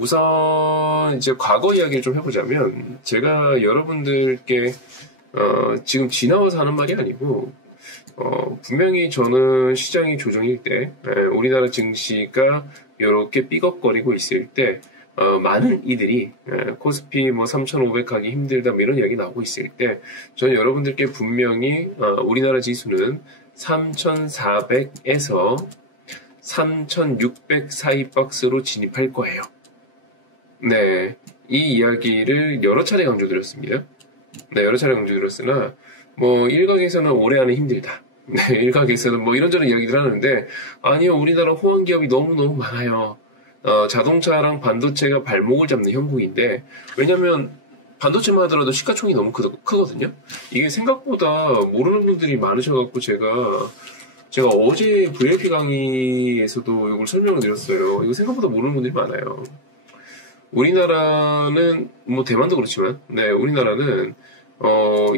우선 이제 과거 이야기를 좀 해보자면 제가 여러분들께 지금 지나와서 하는 말이 아니고 분명히 저는 시장이 조정일 때 우리나라 증시가 이렇게 삐걱거리고 있을 때 많은 이들이 코스피 뭐 3,500 가기 힘들다 뭐 이런 이야기 나오고 있을 때 저는 여러분들께 분명히 우리나라 지수는 3,400에서 3,600 사이 박스로 진입할 거예요. 네, 이 이야기를 여러 차례 강조드렸습니다. 네, 여러 차례 강조드렸으나 뭐 일각에서는 올해 안에 힘들다. 네, 일각에서는 뭐 이런저런 이야기들 하는데 아니요, 우리나라 호황 기업이 너무너무 많아요. 자동차랑 반도체가 발목을 잡는 형국인데 왜냐면 반도체만 하더라도 시가총이 너무 크거든요. 이게 생각보다 모르는 분들이 많으셔갖고 제가 어제 VIP 강의에서도 이걸 설명을 드렸어요. 이거 생각보다 모르는 분들이 많아요. 우리나라는 뭐 대만도 그렇지만 우리나라는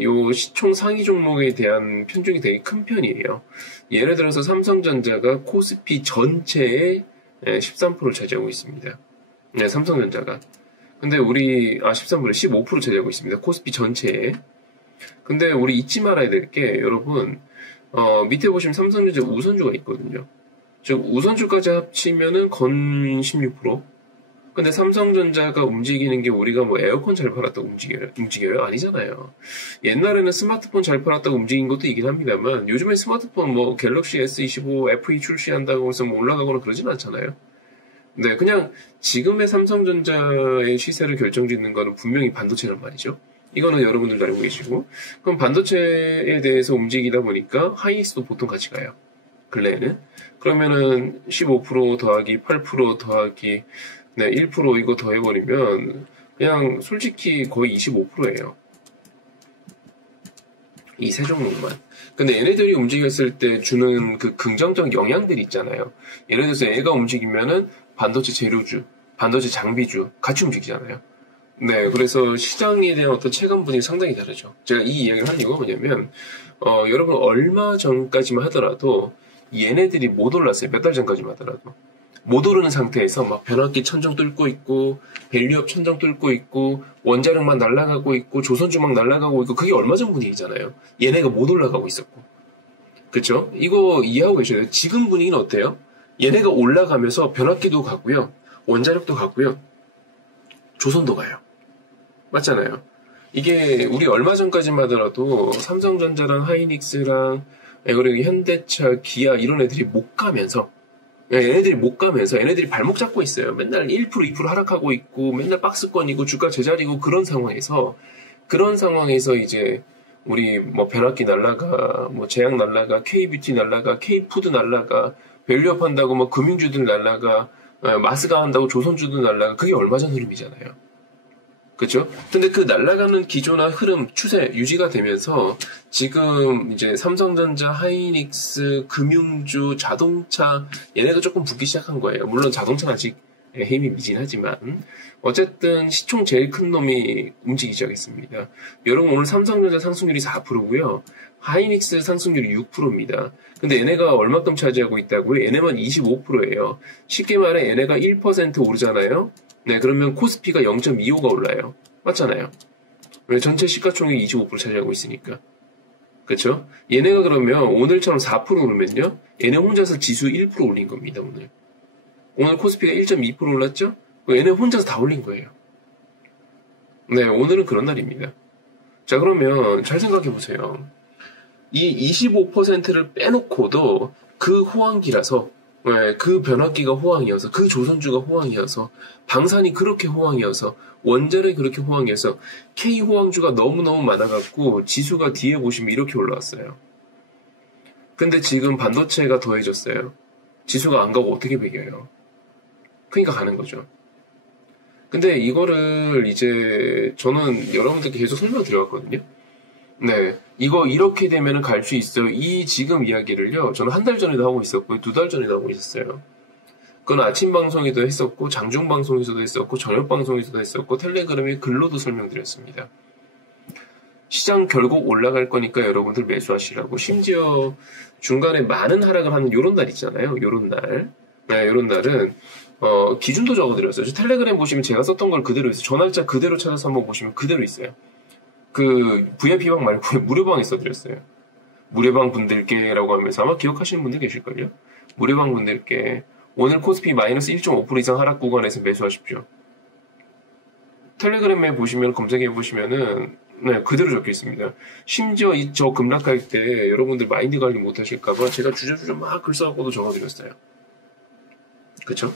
요 시총 상위 종목에 대한 편중이 되게 큰 편이에요. 예를 들어서 삼성전자가 코스피 전체의 13%를 차지하고 있습니다. 네, 삼성전자가. 근데 우리 13%, 15% 차지하고 있습니다. 코스피 전체에. 근데 우리 잊지 말아야 될 게 여러분 밑에 보시면 삼성전자 우선주가 있거든요. 즉 우선주까지 합치면은 건 16%. 근데 삼성전자가 움직이는 게 우리가 뭐 에어컨 잘 팔았다고 움직여요? 아니잖아요. 옛날에는 스마트폰 잘 팔았다고 움직인 것도 있긴 합니다만 요즘에 스마트폰 뭐 갤럭시 S25 FE 출시한다고 해서 뭐 올라가거나 그러진 않잖아요. 네, 그냥 지금의 삼성전자의 시세를 결정짓는 거는 분명히 반도체란 말이죠. 이거는 여러분들도 알고 계시고 그럼 반도체에 대해서 움직이다 보니까 하이닉스도 보통 같이 가요. 근래에는. 그러면은 15% 더하기 8% 더하기 1% 이거 더해버리면 그냥 솔직히 거의 25%예요. 이 세 종목만. 근데 얘네들이 움직였을 때 주는 그 긍정적 영향들이 있잖아요. 예를 들어서 얘가 움직이면은 반도체 재료주, 반도체 장비주 같이 움직이잖아요. 네, 그래서 시장에 대한 어떤 체감분이 상당히 다르죠. 제가 이 이야기를 하는 이유가 뭐냐면 여러분 얼마 전까지만 하더라도 얘네들이 못 올랐어요. 몇 달 전까지만 하더라도. 못 오르는 상태에서 막 변압기 천정 뚫고 있고 밸류업 천정 뚫고 있고 원자력만 날아가고 있고 조선주 막 날아가고 있고 그게 얼마 전 분위기잖아요. 얘네가 못 올라가고 있었고. 그쵸? 이거 이해하고 계셔요. 지금 분위기는 어때요? 얘네가 올라가면서 변압기도 가고요. 원자력도 가고요. 조선도 가요. 맞잖아요. 이게 우리 얼마 전까지만 하더라도 삼성전자랑 하이닉스랑 그리고 현대차, 기아 이런 애들이 못 가면서 얘네들이 발목 잡고 있어요. 맨날 1%, 2% 하락하고 있고, 맨날 박스권이고, 주가 제자리고, 그런 상황에서 이제, 우리, 뭐, 변압기 날라가, 뭐, 제약 날라가, K뷰티 날라가, K푸드 날라가, 밸류업 한다고, 뭐, 금융주들 날라가, 마스가 한다고 조선주들 날라가, 그게 얼마 전 흐름이잖아요. 그렇죠? 근데 그 날아가는 기조나 흐름, 추세 유지가 되면서 지금 이제 삼성전자, 하이닉스, 금융주, 자동차 얘네도 조금 붙기 시작한 거예요. 물론 자동차는 아직 힘이 미진하지만 어쨌든 시총 제일 큰 놈이 움직이기 시작했습니다. 여러분 오늘 삼성전자 상승률이 4%고요. 하이닉스 상승률이 6%입니다. 근데 얘네가 얼마큼 차지하고 있다고요? 얘네만 25%예요. 쉽게 말해 얘네가 1% 오르잖아요. 네, 그러면 코스피가 0.25가 올라요. 맞잖아요. 전체 시가총액 25% 차지하고 있으니까. 그쵸? 얘네가 그러면 오늘처럼 4% 오르면요? 얘네 혼자서 지수 1% 올린 겁니다, 오늘. 오늘 코스피가 1.2% 올랐죠? 얘네 혼자서 다 올린 거예요. 네, 오늘은 그런 날입니다. 자, 그러면 잘 생각해 보세요. 이 25%를 빼놓고도 그 호황기라서 그 변압기가 호황이어서 그 조선주가 호황이어서 방산이 그렇게 호황이어서 원자력이 그렇게 호황이어서 K 호황주가 너무너무 많아갖고 지수가 뒤에 보시면 이렇게 올라왔어요. 근데 지금 반도체가 더해졌어요. 지수가 안 가고 어떻게 배겨요? 그러니까 가는 거죠. 근데 이거를 이제 저는 여러분들께 계속 설명드려왔거든요. 네, 이거 이렇게 되면은 갈 수 있어요. 이 지금 이야기를요, 저는 한 달 전에도 하고 있었고, 2달 전에도 하고 있었어요. 그건 아침 방송에도 했었고, 장중 방송에서도 했었고, 저녁 방송에서도 했었고, 텔레그램에 글로도 설명드렸습니다. 시장 결국 올라갈 거니까 여러분들 매수하시라고. 심지어 중간에 많은 하락을 하는 요런 날 있잖아요. 요런 날. 네, 요런 날은 기준도 적어드렸어요. 저 텔레그램 보시면 제가 썼던 걸 그대로 있어요. 전화자 그대로 찾아서 한번 보시면 그대로 있어요. 그 VIP방 말고 무료방에 써드렸어요. 무료방 분들께라고 하면서 아마 기억하시는 분들 계실걸요? 무료방 분들께 오늘 코스피 마이너스 1.5% 이상 하락 구간에서 매수하십시오. 텔레그램에 보시면 검색해 보시면은 네, 그대로 적혀 있습니다. 심지어 저 급락할 때 여러분들 마인드 관리 못 하실까봐 제가 주저주저 막 글 써갖고도 적어드렸어요. 그쵸?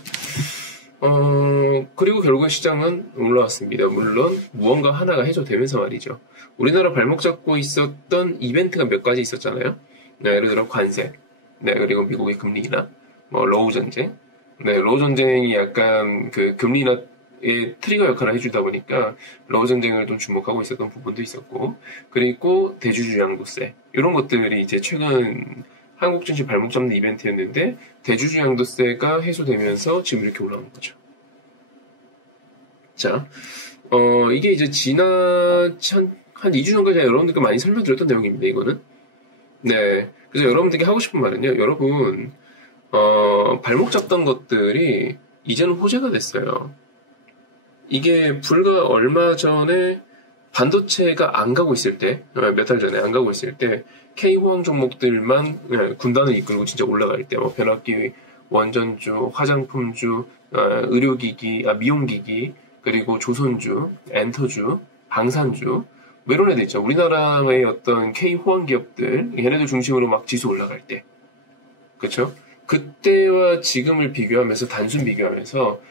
그리고 결국에 시장은 올라왔습니다. 물론 무언가 하나가 해소되면서 말이죠. 우리나라 발목 잡고 있었던 이벤트가 몇 가지 있었잖아요. 네, 예를 들어 관세, 네, 그리고 미국의 금리 인하, 뭐 러우 전쟁. 네, 러우 전쟁이 약간 그 금리 인하의 트리거 역할을 해주다 보니까 러우 전쟁을 좀 주목하고 있었던 부분도 있었고, 그리고 대주주 양도세 이런 것들이 이제 최근 한국 증시 발목 잡는 이벤트였는데 대주주 양도세가 해소되면서 지금 이렇게 올라오는 거죠. 자, 이게 이제 지난 한 2주 전까지 여러분들께 많이 설명드렸던 내용입니다. 이거는. 네. 그래서 여러분들께 하고 싶은 말은요. 여러분, 발목 잡던 것들이 이제는 호재가 됐어요. 이게 불과 얼마 전에 반도체가 안 가고 있을 때, 몇 달 전에 안 가고 있을 때, K호황 종목들만 군단을 이끌고 진짜 올라갈 때, 뭐 변압기, 원전주, 화장품주, 의료기기, 미용기기, 그리고 조선주, 엔터주, 방산주, 뭐 이런 애들 있죠. 우리나라의 어떤 K호황 기업들, 얘네들 중심으로 막 지수 올라갈 때. 그쵸? 그때와 지금을 비교하면서, 단순 비교하면서,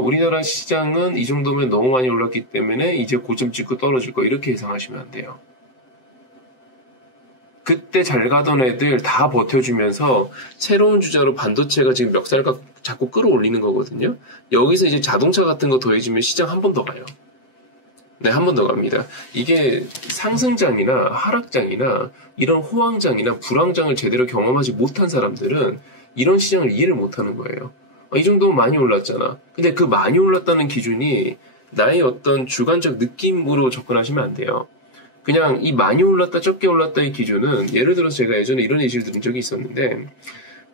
우리나라 시장은 이 정도면 너무 많이 올랐기 때문에 이제 고점 찍고 떨어질 거 이렇게 예상하시면 안 돼요. 그때 잘 가던 애들 다 버텨주면서 새로운 주자로 반도체가 지금 멱살 자꾸 끌어올리는 거거든요. 여기서 이제 자동차 같은 거 더해지면 시장 한 번 더 가요. 네, 한 번 더 갑니다. 이게 상승장이나 하락장이나 이런 호황장이나 불황장을 제대로 경험하지 못한 사람들은 이런 시장을 이해를 못하는 거예요. 이 정도면 많이 올랐잖아. 근데 그 많이 올랐다는 기준이 나의 어떤 주관적 느낌으로 접근하시면 안 돼요. 그냥 이 많이 올랐다, 적게 올랐다의 기준은 예를 들어서 제가 예전에 이런 예시를 들은 적이 있었는데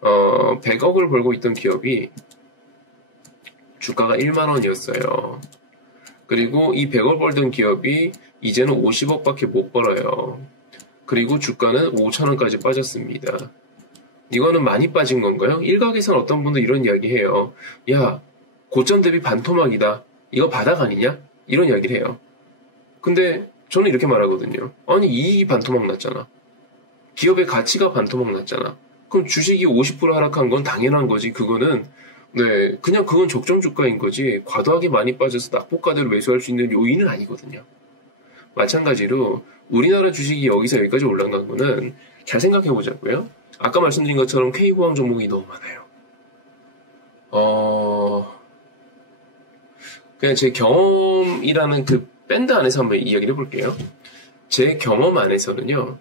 100억을 벌고 있던 기업이 주가가 1만 원이었어요. 그리고 이 100억 벌던 기업이 이제는 50억밖에 못 벌어요. 그리고 주가는 5천원까지 빠졌습니다. 이거는 많이 빠진 건가요? 일각에서는 어떤 분도 이런 이야기 해요. 야, 고점 대비 반토막이다. 이거 바닥 아니냐? 이런 이야기를 해요. 근데 저는 이렇게 말하거든요. 아니, 이익이 반토막 났잖아. 기업의 가치가 반토막 났잖아. 그럼 주식이 50% 하락한 건 당연한 거지. 그거는 네, 그냥 그건 적정 주가인 거지. 과도하게 많이 빠져서 낙폭가대로 매수할 수 있는 요인은 아니거든요. 마찬가지로 우리나라 주식이 여기서 여기까지 올라간 거는 잘 생각해 보자고요. 아까 말씀드린 것처럼 K호황 종목이 너무 많아요. 그냥 제 경험이라는 그 밴드 안에서 한번 이야기를 해볼게요. 제 경험 안에서는요,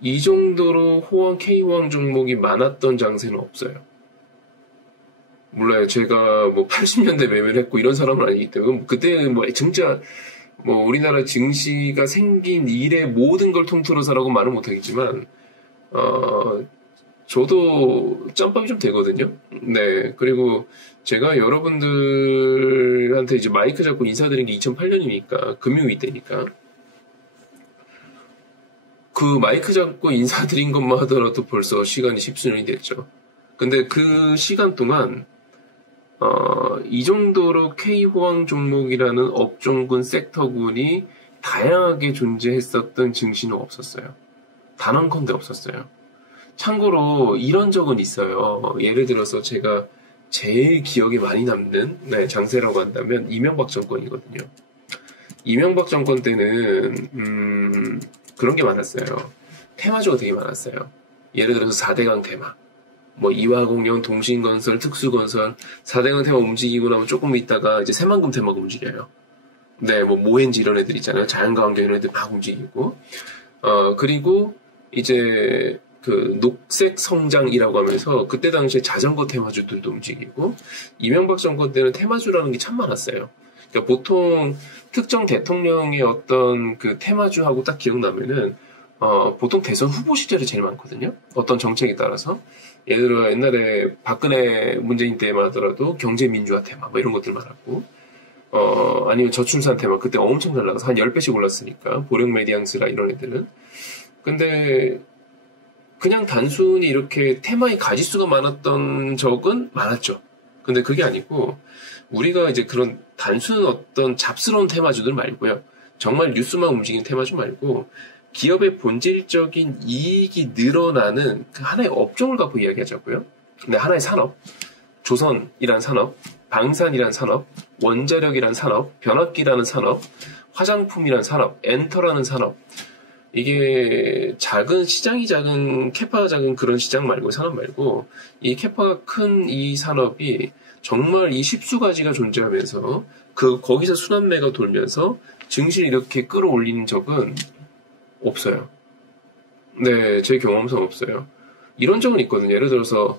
이 정도로 K호황 종목이 많았던 장세는 없어요. 몰라요. 제가 뭐 80년대 매매를 했고 이런 사람은 아니기 때문에, 그때 뭐 진짜 뭐 우리나라 증시가 생긴 이래 모든 걸 통틀어서라고 말은 못하겠지만, 저도 짬밥이 좀 되거든요. 네. 그리고 제가 여러분들한테 이제 마이크 잡고 인사드린 게 2008년이니까, 금융위 때니까. 그 마이크 잡고 인사드린 것만 하더라도 벌써 시간이 10수년이 됐죠. 근데 그 시간 동안, 이 정도로 K호황 종목이라는 업종군, 섹터군이 다양하게 존재했었던 증시는 없었어요. 단 한 건데 없었어요. 참고로 이런 적은 있어요. 예를 들어서 제가 제일 기억에 많이 남는 장세라고 한다면 이명박 정권이거든요. 이명박 정권 때는 그런 게 많았어요. 테마주가 되게 많았어요. 예를 들어서 4대강 테마, 뭐 이화공영, 동신건설, 특수건설, 4대강 테마 움직이고 나면 조금 있다가 이제 새만금 테마가 움직여요. 네, 뭐 모엔지 이런 애들 있잖아요. 자연과환경 이런 애들 막 움직이고, 그리고 이제 그 녹색 성장이라고 하면서 그때 당시에 자전거 테마주들도 움직이고, 이명박 정권 때는 테마주라는 게 참 많았어요. 그러니까 보통 특정 대통령의 어떤 그 테마주하고 딱 기억나면은 보통 대선 후보 시절이 제일 많거든요. 어떤 정책에 따라서. 예를 들어 옛날에 박근혜 문재인 때만 하더라도 경제민주화 테마 뭐 이런 것들 많았고 아니면 저출산 테마 그때 엄청 잘 나가서 한 10배씩 올랐으니까 보령 메디앙스라 이런 애들은. 근데 그냥 단순히 이렇게 테마의 가지수가 많았던 적은 많았죠. 근데 그게 아니고 우리가 이제 그런 단순한 어떤 잡스러운 테마주들 말고요. 정말 뉴스만 움직이는 테마주 말고 기업의 본질적인 이익이 늘어나는 그 하나의 업종을 갖고 이야기하자고요. 근데 하나의 산업, 조선이란 산업, 방산이란 산업, 원자력이란 산업, 변압기라는 산업, 화장품이란 산업, 엔터라는 산업. 이게 작은 시장이 작은 캐파가 작은 그런 시장 말고 산업 말고 이 캐파가 큰 이 산업이 정말 이 십수 가지가 존재하면서 거기서 순환매가 돌면서 증시를 이렇게 끌어올리는 적은 없어요. 네, 제 경험상 없어요. 이런 적은 있거든요. 예를 들어서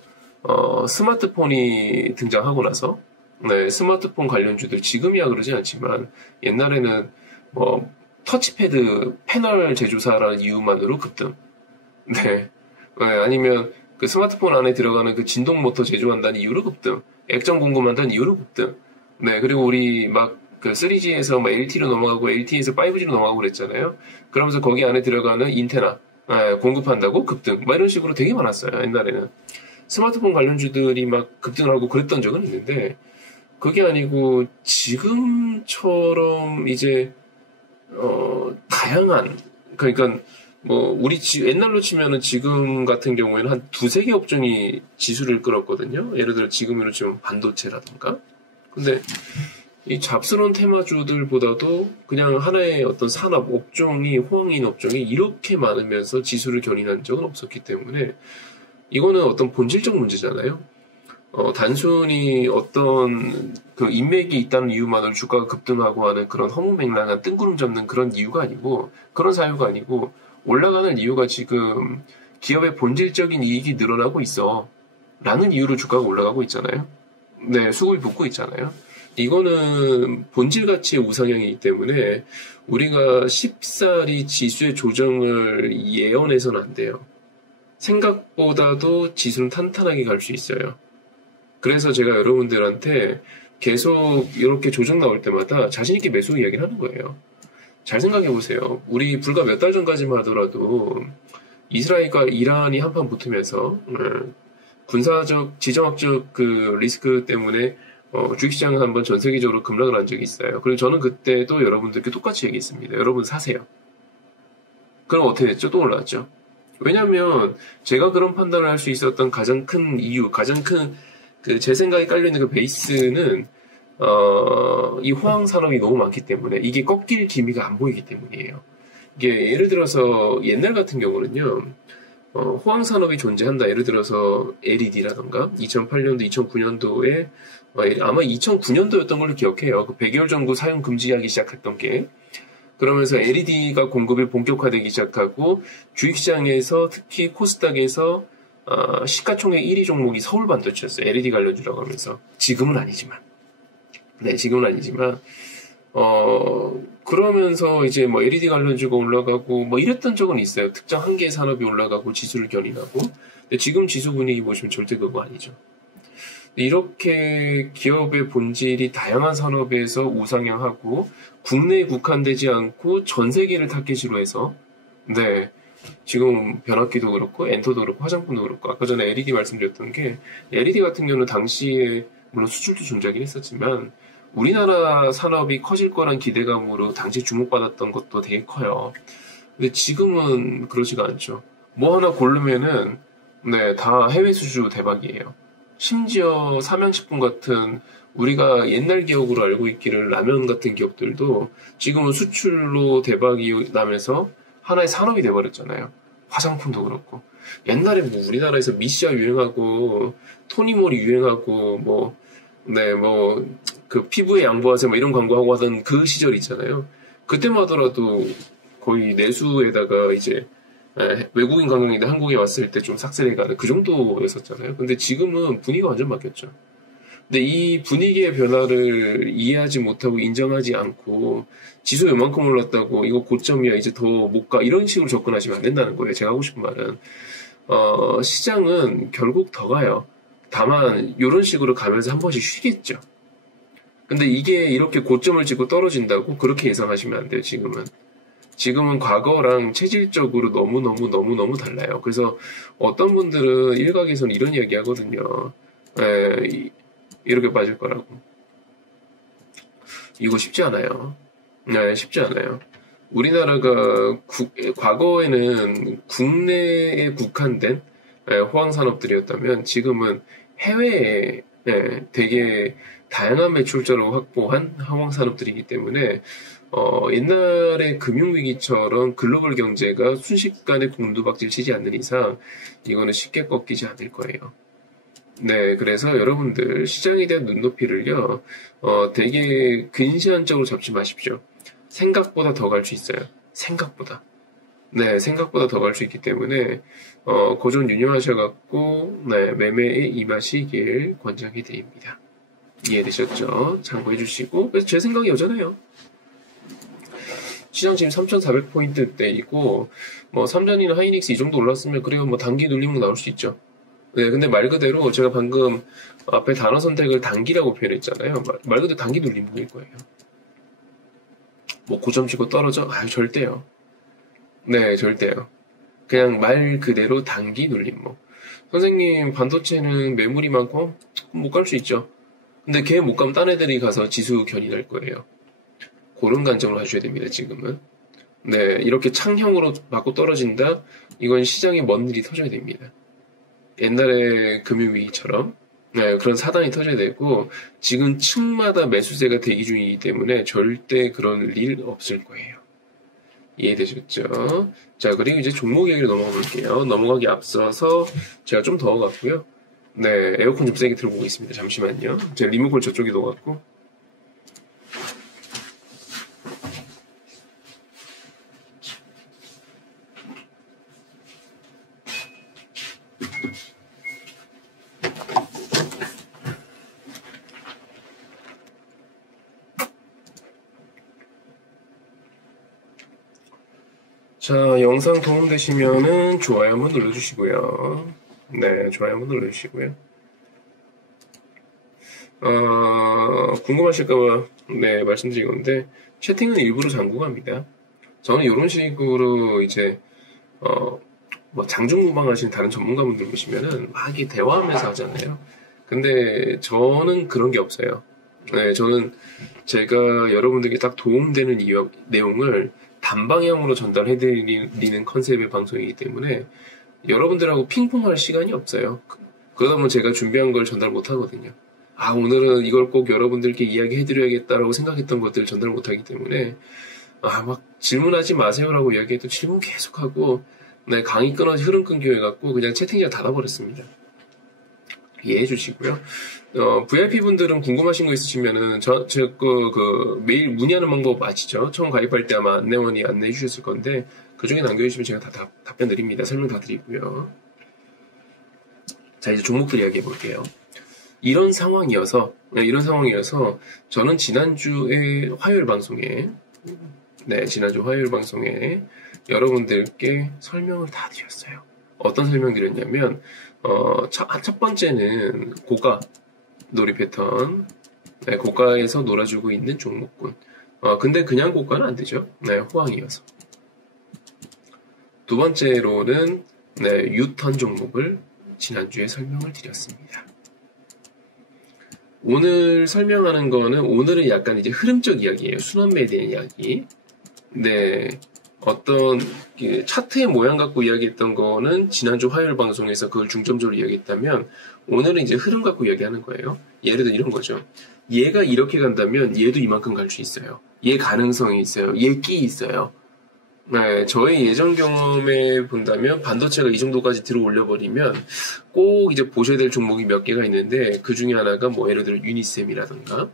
스마트폰이 등장하고 나서 네, 스마트폰 관련주들 지금이야 그러진 않지만 옛날에는 뭐 터치패드 패널 제조사라는 이유만으로 급등. 네. 네, 아니면 그 스마트폰 안에 들어가는 그 진동 모터 제조한다는 이유로 급등. 액정 공급한다는 이유로 급등. 네, 그리고 우리 막 그 3G에서 뭐 LTE로 넘어가고 LTE에서 5G로 넘어가고 그랬잖아요. 그러면서 거기 안에 들어가는 인테나 공급한다고 급등. 막 이런 식으로 되게 많았어요. 옛날에는. 스마트폰 관련주들이 막 급등하고 그랬던 적은 있는데 그게 아니고 지금처럼 이제 다양한, 그러니까, 우리 옛날로 치면은 지금 같은 경우에는 한 두세 개 업종이 지수를 끌었거든요. 예를 들어 지금으로 치면 반도체라던가. 근데 이 잡스러운 테마주들보다도 그냥 하나의 어떤 산업, 업종이, 호황인 업종이 이렇게 많으면서 지수를 견인한 적은 없었기 때문에 이거는 어떤 본질적 문제잖아요. 단순히 어떤 그 인맥이 있다는 이유만으로 주가가 급등하고 하는 그런 허무맹랑한 뜬구름 잡는 그런 이유가 아니고 그런 사유가 아니고 올라가는 이유가 지금 기업의 본질적인 이익이 늘어나고 있어 라는 이유로 주가가 올라가고 있잖아요. 네, 수급이 붙고 있잖아요. 이거는 본질 가치의 우상향이기 때문에 우리가 쉽사리 지수의 조정을 예언해서는 안 돼요. 생각보다도 지수는 탄탄하게 갈 수 있어요. 그래서 제가 여러분들한테 계속 이렇게 조정 나올 때마다 자신있게 매수 이야기를 하는 거예요. 잘 생각해보세요. 우리 불과 몇 달 전까지만 하더라도 이스라엘과 이란이 한판 붙으면서 군사적, 지정학적 그 리스크 때문에 주식시장은 한번 전 세계적으로 급락을 한 적이 있어요. 그리고 저는 그때도 여러분들께 똑같이 얘기했습니다. 여러분 사세요. 그럼 어떻게 됐죠? 또 올라왔죠. 왜냐하면 제가 그런 판단을 할 수 있었던 가장 큰 이유, 가장 큰 제 생각에 깔려있는 그 베이스는, 이 호황 산업이 너무 많기 때문에, 이게 꺾일 기미가 안 보이기 때문이에요. 이게 예를 들어서 옛날 같은 경우는요, 호황 산업이 존재한다. 예를 들어서 LED라던가, 2008년도, 2009년도에, 아마 2009년도였던 걸로 기억해요. 그 100개월 정도 사용 금지하기 시작했던 게. 그러면서 LED가 공급이 본격화되기 시작하고, 주식시장에서 특히 코스닥에서 시가총액 1위 종목이 서울 반도체였어요. LED 관련주라고 하면서. 지금은 아니지만. 네, 지금은 아니지만. 그러면서 이제 뭐 LED 관련주가 올라가고 뭐 이랬던 적은 있어요. 특정 한 개의 산업이 올라가고 지수를 견인하고. 근데 지금 지수 분위기 보시면 절대 그거 아니죠. 이렇게 기업의 본질이 다양한 산업에서 우상향하고 국내에 국한되지 않고 전 세계를 타깃으로 해서 네. 지금 변압기도 그렇고 엔터도 그렇고 화장품도 그렇고 아까 전에 LED 말씀드렸던 게 LED 같은 경우는 당시에 물론 수출도 존재하긴 했었지만 우리나라 산업이 커질 거란 기대감으로 당시에 주목받았던 것도 되게 커요. 근데 지금은 그러지가 않죠. 뭐 하나 고르면은 네, 다 해외 수주 대박이에요. 심지어 삼양식품 같은 우리가 옛날 기억으로 알고 있기를 라면 같은 기업들도 지금은 수출로 대박이 나면서 하나의 산업이 돼버렸잖아요. 화장품도 그렇고. 옛날에 뭐 우리나라에서 미시아 유행하고, 토니모리 유행하고, 그 피부에 양보하세요, 뭐 이런 광고하고 하던 그 시절 있잖아요. 그때만 하더라도 거의 내수에다가 이제, 외국인 관광객들 한국에 왔을 때 좀 삭세를 가는 그 정도였었잖아요. 근데 지금은 분위기가 완전 바뀌었죠. 근데 이 분위기의 변화를 이해하지 못하고 인정하지 않고 지수 요만큼 올랐다고 이거 고점이야 이제 더 못 가 이런 식으로 접근하시면 안 된다는 거예요. 제가 하고 싶은 말은 시장은 결국 더 가요. 다만 이런 식으로 가면서 한 번씩 쉬겠죠. 근데 이게 이렇게 고점을 찍고 떨어진다고 그렇게 예상하시면 안 돼요. 지금은 과거랑 체질적으로 너무너무 달라요. 그래서 어떤 분들은 일각에서는 이런 이야기 하거든요. 이렇게 빠질 거라고. 이거 쉽지 않아요. 네, 쉽지 않아요. 우리나라가 과거에는 국내에 국한된 호황산업들이었다면 지금은 해외에 되게 다양한 매출자를 확보한 호황산업들이기 때문에 옛날의 금융위기처럼 글로벌 경제가 순식간에 곤두박질 치지 않는 이상 이거는 쉽게 꺾이지 않을 거예요. 네, 그래서 여러분들 시장에 대한 눈높이를요, 되게 근시안적으로 잡지 마십시오. 생각보다 더 갈 수 있어요. 생각보다. 네, 생각보다 더 갈 수 있기 때문에, 고전 유념하셔갖고, 네, 매매에 임하시길 권장해 드립니다. 이해되셨죠? 참고해 주시고, 그래서 제 생각이 여전해요. 시장 지금 3,400포인트대이고, 뭐, 삼전이나 하이닉스 이 정도 올랐으면, 그래요, 뭐, 단기 눌림목 나올 수 있죠. 네, 근데 말 그대로 제가 방금 앞에 단어 선택을 단기라고 표현했잖아요. 말 그대로 단기 눌림목일 거예요. 뭐 고점 치고 떨어져? 아유, 절대요. 네, 절대요. 그냥 말 그대로 단기 눌림목. 선생님, 반도체는 매물이 많고 못 갈 수 있죠. 근데 걔 못 가면 딴 애들이 가서 지수 견인할 거예요. 그런 관점으로 하셔야 됩니다, 지금은. 네, 이렇게 창형으로 맞고 떨어진다? 이건 시장에 먼 일이 터져야 됩니다. 옛날에 금융위기처럼 그런 사단이 터져야 되고 지금 층마다 매수세가 대기 중이기 때문에 절대 그런 일 없을 거예요. 이해되셨죠? 자, 그리고 이제 종목 얘기를 넘어가 볼게요. 넘어가기 앞서서 제가 좀 더워갖고요. 네, 에어컨 좀 세게 틀어보고 있습니다. 잠시만요. 제가 리모컨 저쪽에 넣어갖고. 자, 영상 도움되시면은 좋아요 한번 눌러주시고요. 네, 좋아요 한번 눌러주시고요. 궁금하실까봐, 네, 말씀드린 건데, 채팅은 일부러 잠그고 갑니다. 저는 이런 식으로 이제, 뭐, 장중무방 하시는 다른 전문가분들 보시면은, 막 이렇게 대화하면서 하잖아요. 근데 저는 그런 게 없어요. 네, 저는 제가 여러분들께 딱 도움되는 내용을 단방향으로 전달해드리는 컨셉의 방송이기 때문에 여러분들하고 핑퐁할 시간이 없어요. 그러다 보면 제가 준비한 걸 전달 못하거든요. 오늘은 이걸 꼭 여러분들께 이야기해드려야겠다라고 생각했던 것들을 전달 못하기 때문에 막 질문하지 마세요라고 이야기해도 질문 계속하고 네, 강의 끊어지 흐름 끊겨 해갖고 그냥 채팅창 닫아버렸습니다. 이해해 주시고요. VIP분들은 궁금하신 거 있으시면은, 메일 문의하는 방법 아시죠? 처음 가입할 때 아마 안내원이 안내해 주셨을 건데, 그 중에 남겨주시면 제가 다 답변 드립니다. 설명 다 드리고요. 자, 이제 종목들 이야기해 볼게요. 이런 상황이어서, 저는 지난주 화요일 방송에 여러분들께 설명을 다 드렸어요. 어떤 설명 드렸냐면, 첫 번째는 고가 놀이 패턴, 네, 고가에서 놀아주고 있는 종목군. 근데 그냥 고가는 안 되죠. 네, 호황이어서. 두 번째로는 유턴 종목을 지난주에 설명을 드렸습니다. 오늘 설명하는 거는 오늘은 약간 이제 흐름적 이야기예요. 순환매에 대한 이야기. 네. 어떤 차트의 모양 갖고 이야기했던 거는 지난주 화요일 방송에서 그걸 중점적으로 이야기했다면 오늘은 이제 흐름 갖고 이야기하는 거예요. 예를 들어 이런 거죠. 얘가 이렇게 간다면 얘도 이만큼 갈 수 있어요. 얘 가능성이 있어요. 얘 끼 있어요. 네, 저의 예전 경험에 본다면 반도체가 이 정도까지 들어 올려버리면 꼭 이제 보셔야 될 종목이 몇 개가 있는데 그 중에 하나가 뭐 예를 들어 유니셈이라던가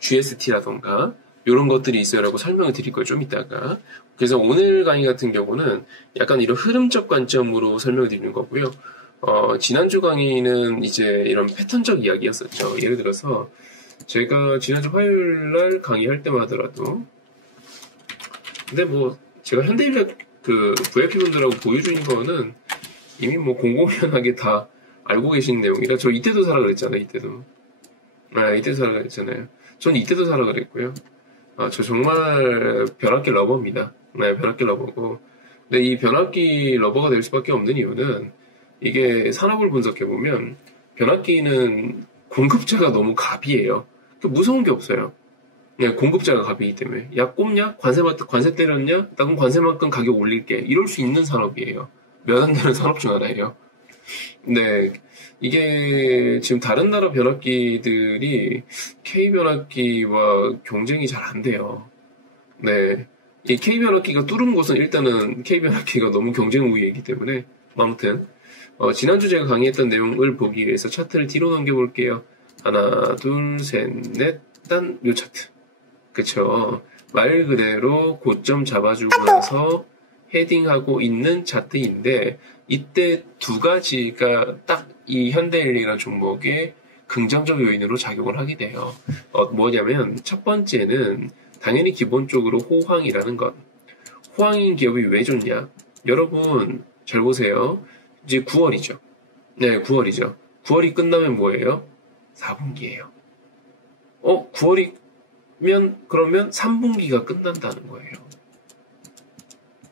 GST라던가 이런 것들이 있어요라고 설명을 드릴 거예요. 좀 이따가. 그래서 오늘 강의 같은 경우는 약간 이런 흐름적 관점으로 설명을 드리는 거고요. 지난주 강의는 이제 이런 패턴적 이야기였었죠. 예를 들어서 제가 지난주 화요일 날 강의할 때만 하더라도 근데 뭐 제가 현대인력 그 VIP 분들하고 보여주는 거는 이미 뭐 공공연하게 다 알고 계신 내용이라 저 이때도 사라 그랬잖아요. 이때도 사라 그랬잖아요. 전 이때도 사라 그랬고요. 저 정말 변압기 러버입니다. 네, 변압기 러버고. 근데 이 변압기 러버가 될 수밖에 없는 이유는 이게 산업을 분석해보면 변압기는 공급자가 너무 갑이에요. 무서운 게 없어요. 네, 공급자가 갑이기 때문에. 야, 꼽냐? 관세 때렸냐? 나 그럼 관세만큼 가격 올릴게. 이럴 수 있는 산업이에요. 몇 안 되는 산업 중 하나예요. 네, 이게 지금 다른 나라 변압기들이 K변압기와 경쟁이 잘 안 돼요. 네, 이 K변압기가 뚫은 곳은 일단은 K변압기가 너무 경쟁 우위이기 때문에 아무튼 지난주 제가 강의했던 내용을 보기 위해서 차트를 뒤로 넘겨볼게요. 하나, 둘, 셋, 넷, 단 요 차트. 그쵸? 말 그대로 고점 잡아주고 나서 헤딩하고 있는 차트인데 이때 두 가지가 딱 이 현대일이라는 종목에 긍정적 요인으로 작용을 하게 돼요. 뭐냐면 첫 번째는 당연히 기본적으로 호황이라는 것. 호황인 기업이 왜 좋냐? 여러분 잘 보세요. 이제 9월이죠. 네, 9월이죠. 9월이 끝나면 뭐예요? 4분기예요. 9월이면 그러면 3분기가 끝난다는 거예요.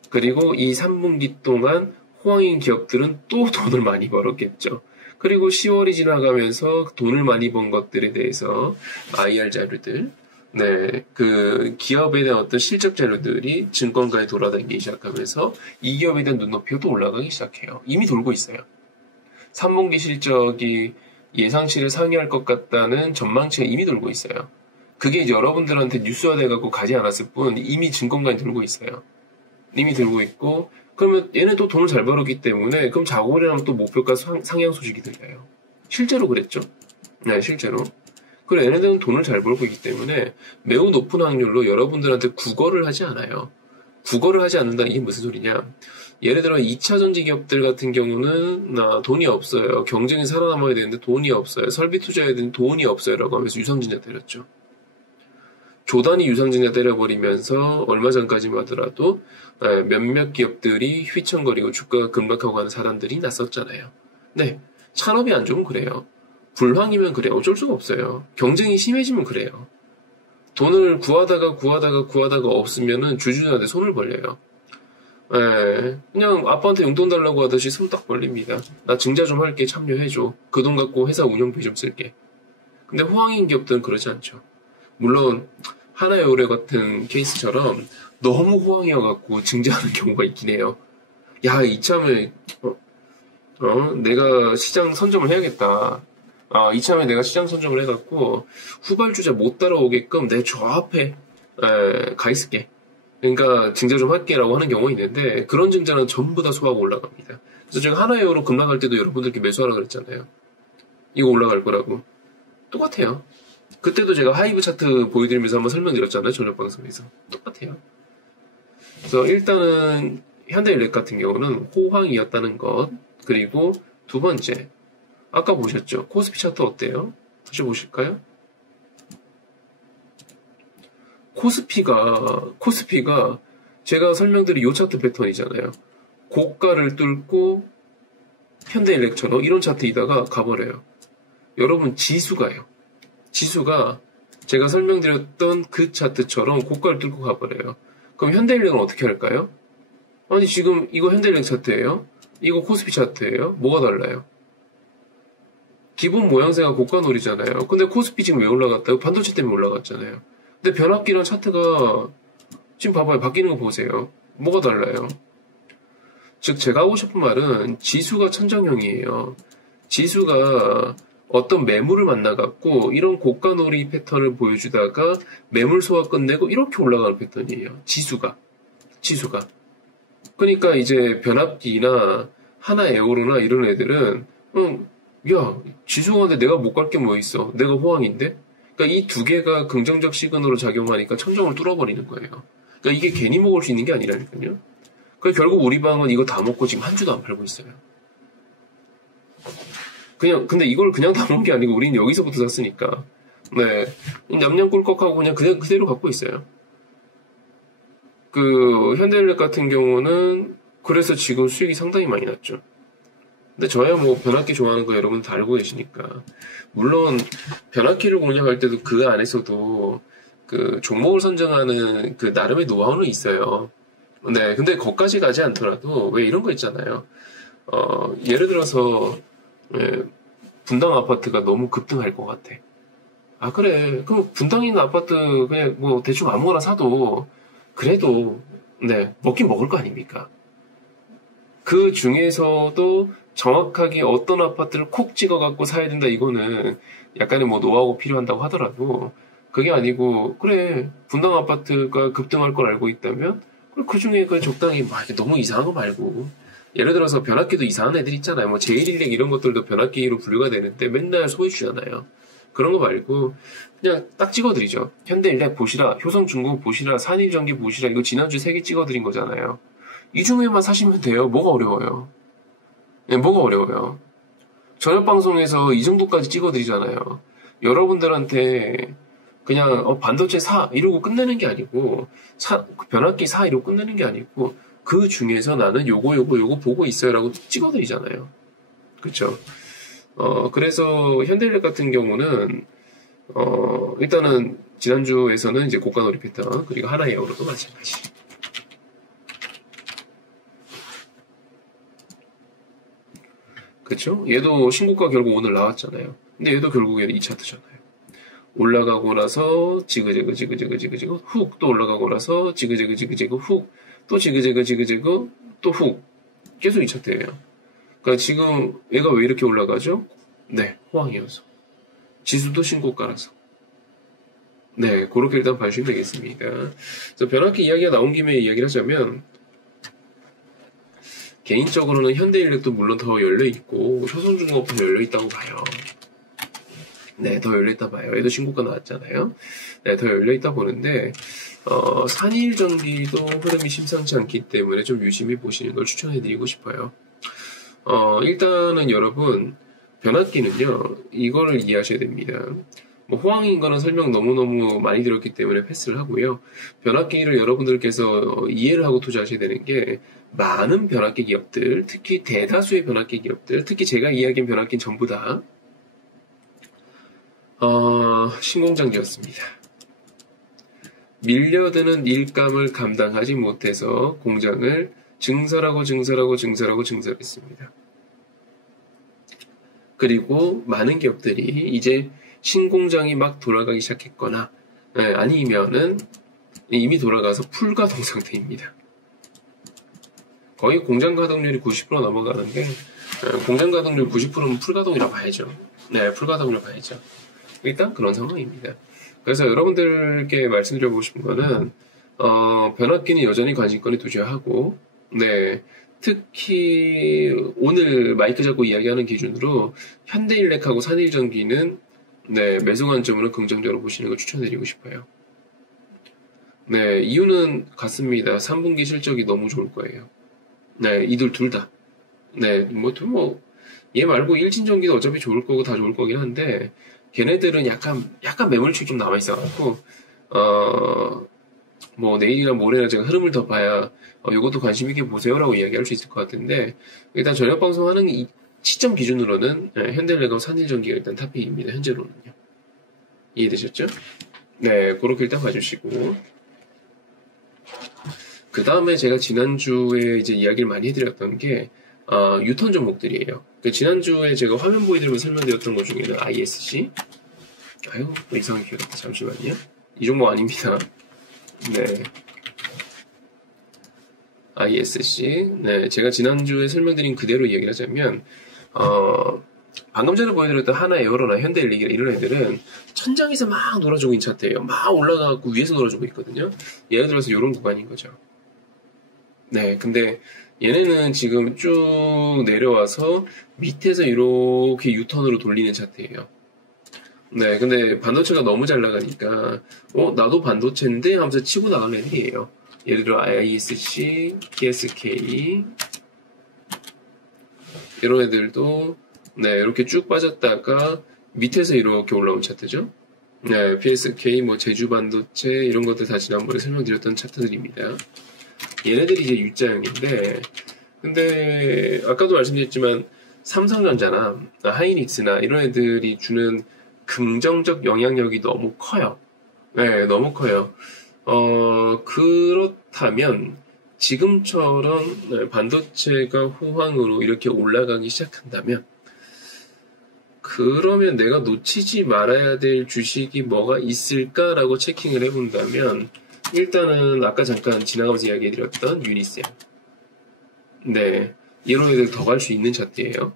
그리고 이 3분기 동안 호황인 기업들은 또 돈을 많이 벌었겠죠. 그리고 10월이 지나가면서 돈을 많이 번 것들에 대해서 IR 자료들, 네, 그 기업에 대한 어떤 실적 자료들이 증권가에 돌아다니기 시작하면서 이 기업에 대한 눈높이가 또 올라가기 시작해요. 이미 돌고 있어요. 3분기 실적이 예상치를 상회할 것 같다는 전망치가 이미 돌고 있어요. 그게 이제 여러분들한테 뉴스화돼갖고 가지 않았을 뿐 이미 증권가에 돌고 있어요. 이미 들고 있고 그러면 얘는 또 돈을 잘 벌었기 때문에 그럼 자고리랑 또 목표가 상향 소식이 들려요. 실제로 그랬죠. 네, 실제로. 그리고 얘네들은 돈을 잘 벌고 있기 때문에 매우 높은 확률로 여러분들한테 국어를 하지 않아요. 국어를 하지 않는다 이게 무슨 소리냐. 예를 들어 2차전지 기업들 같은 경우는 돈이 없어요. 경쟁이 살아남아야 되는데 돈이 없어요. 설비 투자해야 되는데 돈이 없어요. 라고 하면서 유상증자 때렸죠. 조단위 유상증자 때려버리면서 얼마 전까지만 하더라도 몇몇 기업들이 휘청거리고 주가가 급락하고 하는 사단들이 났었잖아요. 네, 산업이 안 좋으면 그래요. 불황이면 그래요. 어쩔 수가 없어요. 경쟁이 심해지면 그래요. 돈을 구하다가 없으면은 주주들한테 손을 벌려요. 그냥 아빠한테 용돈 달라고 하듯이 손 딱 벌립니다. 나 증자 좀 할게 참여해줘. 그 돈 갖고 회사 운영비 좀 쓸게. 근데 호황인 기업들은 그러지 않죠. 물론 하나의올해 같은 케이스처럼 너무 호황이어갖고 증자하는 경우가 있긴 해요. 야, 이참에 내가 시장 선점을 해야겠다. 이참에 내가 시장 선점을 해갖고 후발주자 못 따라오게끔 내 저 앞에 가 있을게. 그러니까 증자 좀 할게라고 하는 경우가 있는데 그런 증자는 전부 다 소화하고 올라갑니다. 그래서 제가 하나의로 급락할 때도 여러분들께 매수하라 그랬잖아요. 이거 올라갈 거라고. 똑같아요. 그때도 제가 하이브 차트 보여드리면서 한번 설명드렸잖아요. 저녁 방송에서. 똑같아요. 그래서 일단은 현대일렉 같은 경우는 호황이었다는 것. 그리고 두 번째. 아까 보셨죠? 코스피 차트 어때요? 다시 보실까요? 코스피가 제가 설명드린 요 차트 패턴이잖아요. 고가를 뚫고 현대일렉처럼 이런 차트이다가 가버려요. 여러분 지수가요. 지수가 제가 설명드렸던 그 차트처럼 고가를 뚫고 가버려요. 그럼 현대일렉은 어떻게 할까요? 아니 지금 이거 현대일렉 차트예요? 이거 코스피 차트예요? 뭐가 달라요? 기본 모양새가 고가놀이잖아요. 근데 코스피 지금 왜 올라갔다고? 반도체 때문에 올라갔잖아요. 근데 변압기랑 차트가 지금 봐봐요. 바뀌는 거 보세요. 뭐가 달라요? 즉 제가 하고 싶은 말은 지수가 천정형이에요. 지수가 어떤 매물을 만나갖고 이런 고가놀이 패턴을 보여주다가 매물 소화 끝내고 이렇게 올라가는 패턴이에요. 지수가. 그러니까 이제 변압기나 하나에어로나 이런 애들은 야 지수가 근데 내가 못 갈 게 뭐 있어. 내가 호황인데? 그러니까 이 두 개가 긍정적 시그널로 작용하니까 천정을 뚫어버리는 거예요. 그러니까 이게 괜히 먹을 수 있는 게 아니라니까요. 그러니까 결국 우리 방은 이거 다 먹고 지금 한 주도 안 팔고 있어요. 근데 이걸 그냥 담은 게 아니고 우리는 여기서부터 샀으니까. 네. 냠냠 꿀꺽하고 그냥 그대로 갖고 있어요. 현대일렉 같은 경우는 그래서 지금 수익이 상당히 많이 났죠. 근데 저야 뭐 변압기 좋아하는 거 여러분 다 알고 계시니까. 물론 변압기를 공략할 때도 그 안에서도 종목을 선정하는 나름의 노하우는 있어요. 네. 근데 거기까지 가지 않더라도 왜 이런 거 있잖아요. 예를 들어서 분당 아파트가 너무 급등할 것 같아. 아, 그래. 그럼 분당 있는 아파트 그냥 뭐 대충 아무거나 사도 그래도 네, 먹긴 먹을 거 아닙니까? 그 중에서도 정확하게 어떤 아파트를 콕 찍어갖고 사야 된다 이거는 약간의 뭐 노하우가 필요한다고 하더라도 그게 아니고 그래 분당 아파트가 급등할 걸 알고 있다면 그 중에 적당히 막 너무 이상한 거 말고 예를 들어서 변압기도 이상한 애들 있잖아요. 뭐 제일일렉 이런 것들도 변압기로 분류가 되는데 맨날 소외주잖아요. 그런 거 말고 그냥 딱 찍어드리죠. 현대일렉 보시라, 효성중공 보시라, 산일전기 보시라. 이거 지난주 3개 찍어드린 거잖아요. 이 중에만 사시면 돼요. 뭐가 어려워요? 네, 뭐가 어려워요? 저녁 방송에서 이 정도까지 찍어드리잖아요. 여러분들한테 그냥 반도체 사 이러고 끝내는 게 아니고 변압기 사 이러고 끝내는 게 아니고 그 중에서 나는 요거 보고 있어요라고 찍어드리잖아요. 그렇죠? 그래서 현대일렉 같은 경우는 일단은 지난주에서는 이제 고가놀이 패턴 그리고 하나에어로도 마찬가지. 그렇죠? 얘도 신고가 결국 오늘 나왔잖아요. 근데 얘도 결국에는 2차트잖아요. 올라가고 나서 지그재그 훅 또 올라가고 나서 지그재그 훅 또 지그재그 또 훅 계속 2차트예요. 그러니까 지금 얘가 왜 이렇게 올라가죠? 네, 호황이어서 지수도 신고가라서. 네, 그렇게 일단 봐주시면 되겠습니다. 그래서 변압기 이야기가 나온 김에 이야기를 하자면 개인적으로는 현대일렉도 물론 더 열려있고 효성중공업도 더 열려있다고 봐요. 네, 더 열려있다 봐요. 얘도 신고가 나왔잖아요. 네, 더 열려있다 보는데 산일전기도 흐름이 심상치 않기 때문에 좀 유심히 보시는 걸 추천해드리고 싶어요. 일단은 여러분 변압기는요 이거를 이해하셔야 됩니다. 뭐 호황인 거는 설명 너무너무 많이 들었기 때문에 패스를 하고요. 변압기를 여러분들께서 이해를 하고 투자하셔야 되는 게 많은 변압기 기업들, 특히 대다수의 변압기 기업들, 특히 제가 이야기한 변압기는 전부 다 신공장이었습니다. 밀려드는 일감을 감당하지 못해서 공장을 증설했습니다. 그리고 많은 기업들이 이제 신공장이 막 돌아가기 시작했거나 아니면은 이미 돌아가서 풀가동 상태입니다. 거의 공장 가동률이 90% 넘어가는데 공장 가동률 90%는 풀가동이라 봐야죠. 네, 풀가동이라 봐야죠. 일단 그런 상황입니다. 그래서 여러분들께 말씀드려보고 싶은 거는 변압기는 여전히 관심권에 두셔야 하고 네, 특히 오늘 마이크 잡고 이야기하는 기준으로 현대일렉하고 산일전기는 네, 매수 관점으로 긍정적으로 보시는 걸 추천드리고 싶어요. 네, 이유는 같습니다. 3분기 실적이 너무 좋을 거예요. 네, 이들 둘 다. 네, 얘 말고 일진전기도 어차피 좋을 거고 다 좋을 거긴 한데 걔네들은 약간 매물축 좀 남아있어갖고 뭐 내일이나 모레나 제가 흐름을 더 봐야 이것도 관심 있게 보세요라고 이야기할 수 있을 것 같은데 일단 저녁 방송하는 이 시점 기준으로는 현대일렉하고 산일전기가 일단 탑픽입니다. 현재로는요. 이해되셨죠? 네, 그렇게 일단 봐주시고 그 다음에 제가 지난주에 이제 이야기를 많이 해드렸던 게 유턴 종목들이에요. 지난주에 제가 화면 보여드리면서 설명드렸던 것 중에는 ISC 아유 이상하게 기억났다. 잠시만요. 이 종목 아닙니다. 네, ISC. 네, 제가 지난주에 설명드린 그대로 이야기를 하자면 방금 전에 보여드렸던 하나에어로나 현대일렉이나 이런 애들은 천장에서 막 놀아주고 있는 차트예요. 막 올라가고 위에서 놀아주고 있거든요. 예를 들어서 이런 구간인 거죠. 네, 근데 얘네는 지금 쭉 내려와서 밑에서 이렇게 유턴으로 돌리는 차트예요. 네, 근데 반도체가 너무 잘 나가니까 나도 반도체인데 하면서 치고 나가는 애들이에요. 예를 들어 ISC, PSK 이런 애들도 네, 이렇게 쭉 빠졌다가 밑에서 이렇게 올라온 차트죠. 네, PSK, 뭐 제주 반도체 이런 것들 다 지난번에 설명드렸던 차트들입니다. 얘네들이 이제 U자형인데, 근데 아까도 말씀드렸지만 삼성전자나 하이닉스나 이런 애들이 주는 긍정적 영향력이 너무 커요. 네, 너무 커요. 그렇다면 지금처럼 반도체가 호황으로 이렇게 올라가기 시작한다면, 그러면 내가 놓치지 말아야 될 주식이 뭐가 있을까라고 체킹을 해본다면, 일단은 아까 잠깐 지나가면서 이야기해드렸던 유니셈. 네, 이런 애들 더 갈 수 있는 차트예요.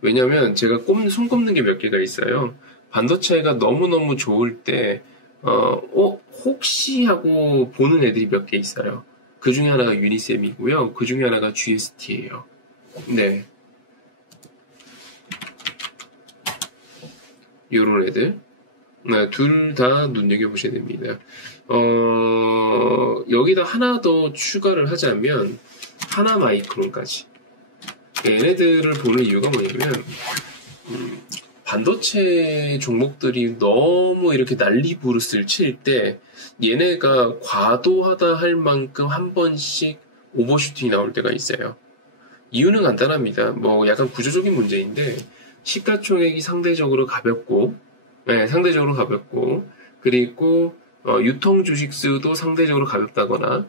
왜냐면 제가 손 꼽는 게 몇 개가 있어요. 반도체가 너무너무 좋을 때 혹시 하고 보는 애들이 몇 개 있어요. 그 중에 하나가 유니셈이고요. 그 중에 하나가 GST예요. 네. 요런 애들. 네, 둘 다 눈여겨보셔야 됩니다. 여기다 하나 더 추가를 하자면, 하나 마이크론까지. 얘네들을 보는 이유가 뭐냐면, 반도체 종목들이 너무 이렇게 난리부르스를 칠 때, 얘네가 과도하다 할 만큼 한 번씩 오버슈팅이 나올 때가 있어요. 이유는 간단합니다. 뭐 약간 구조적인 문제인데, 시가총액이 상대적으로 가볍고, 네, 상대적으로 가볍고, 그리고 유통 주식수도 상대적으로 가볍다거나,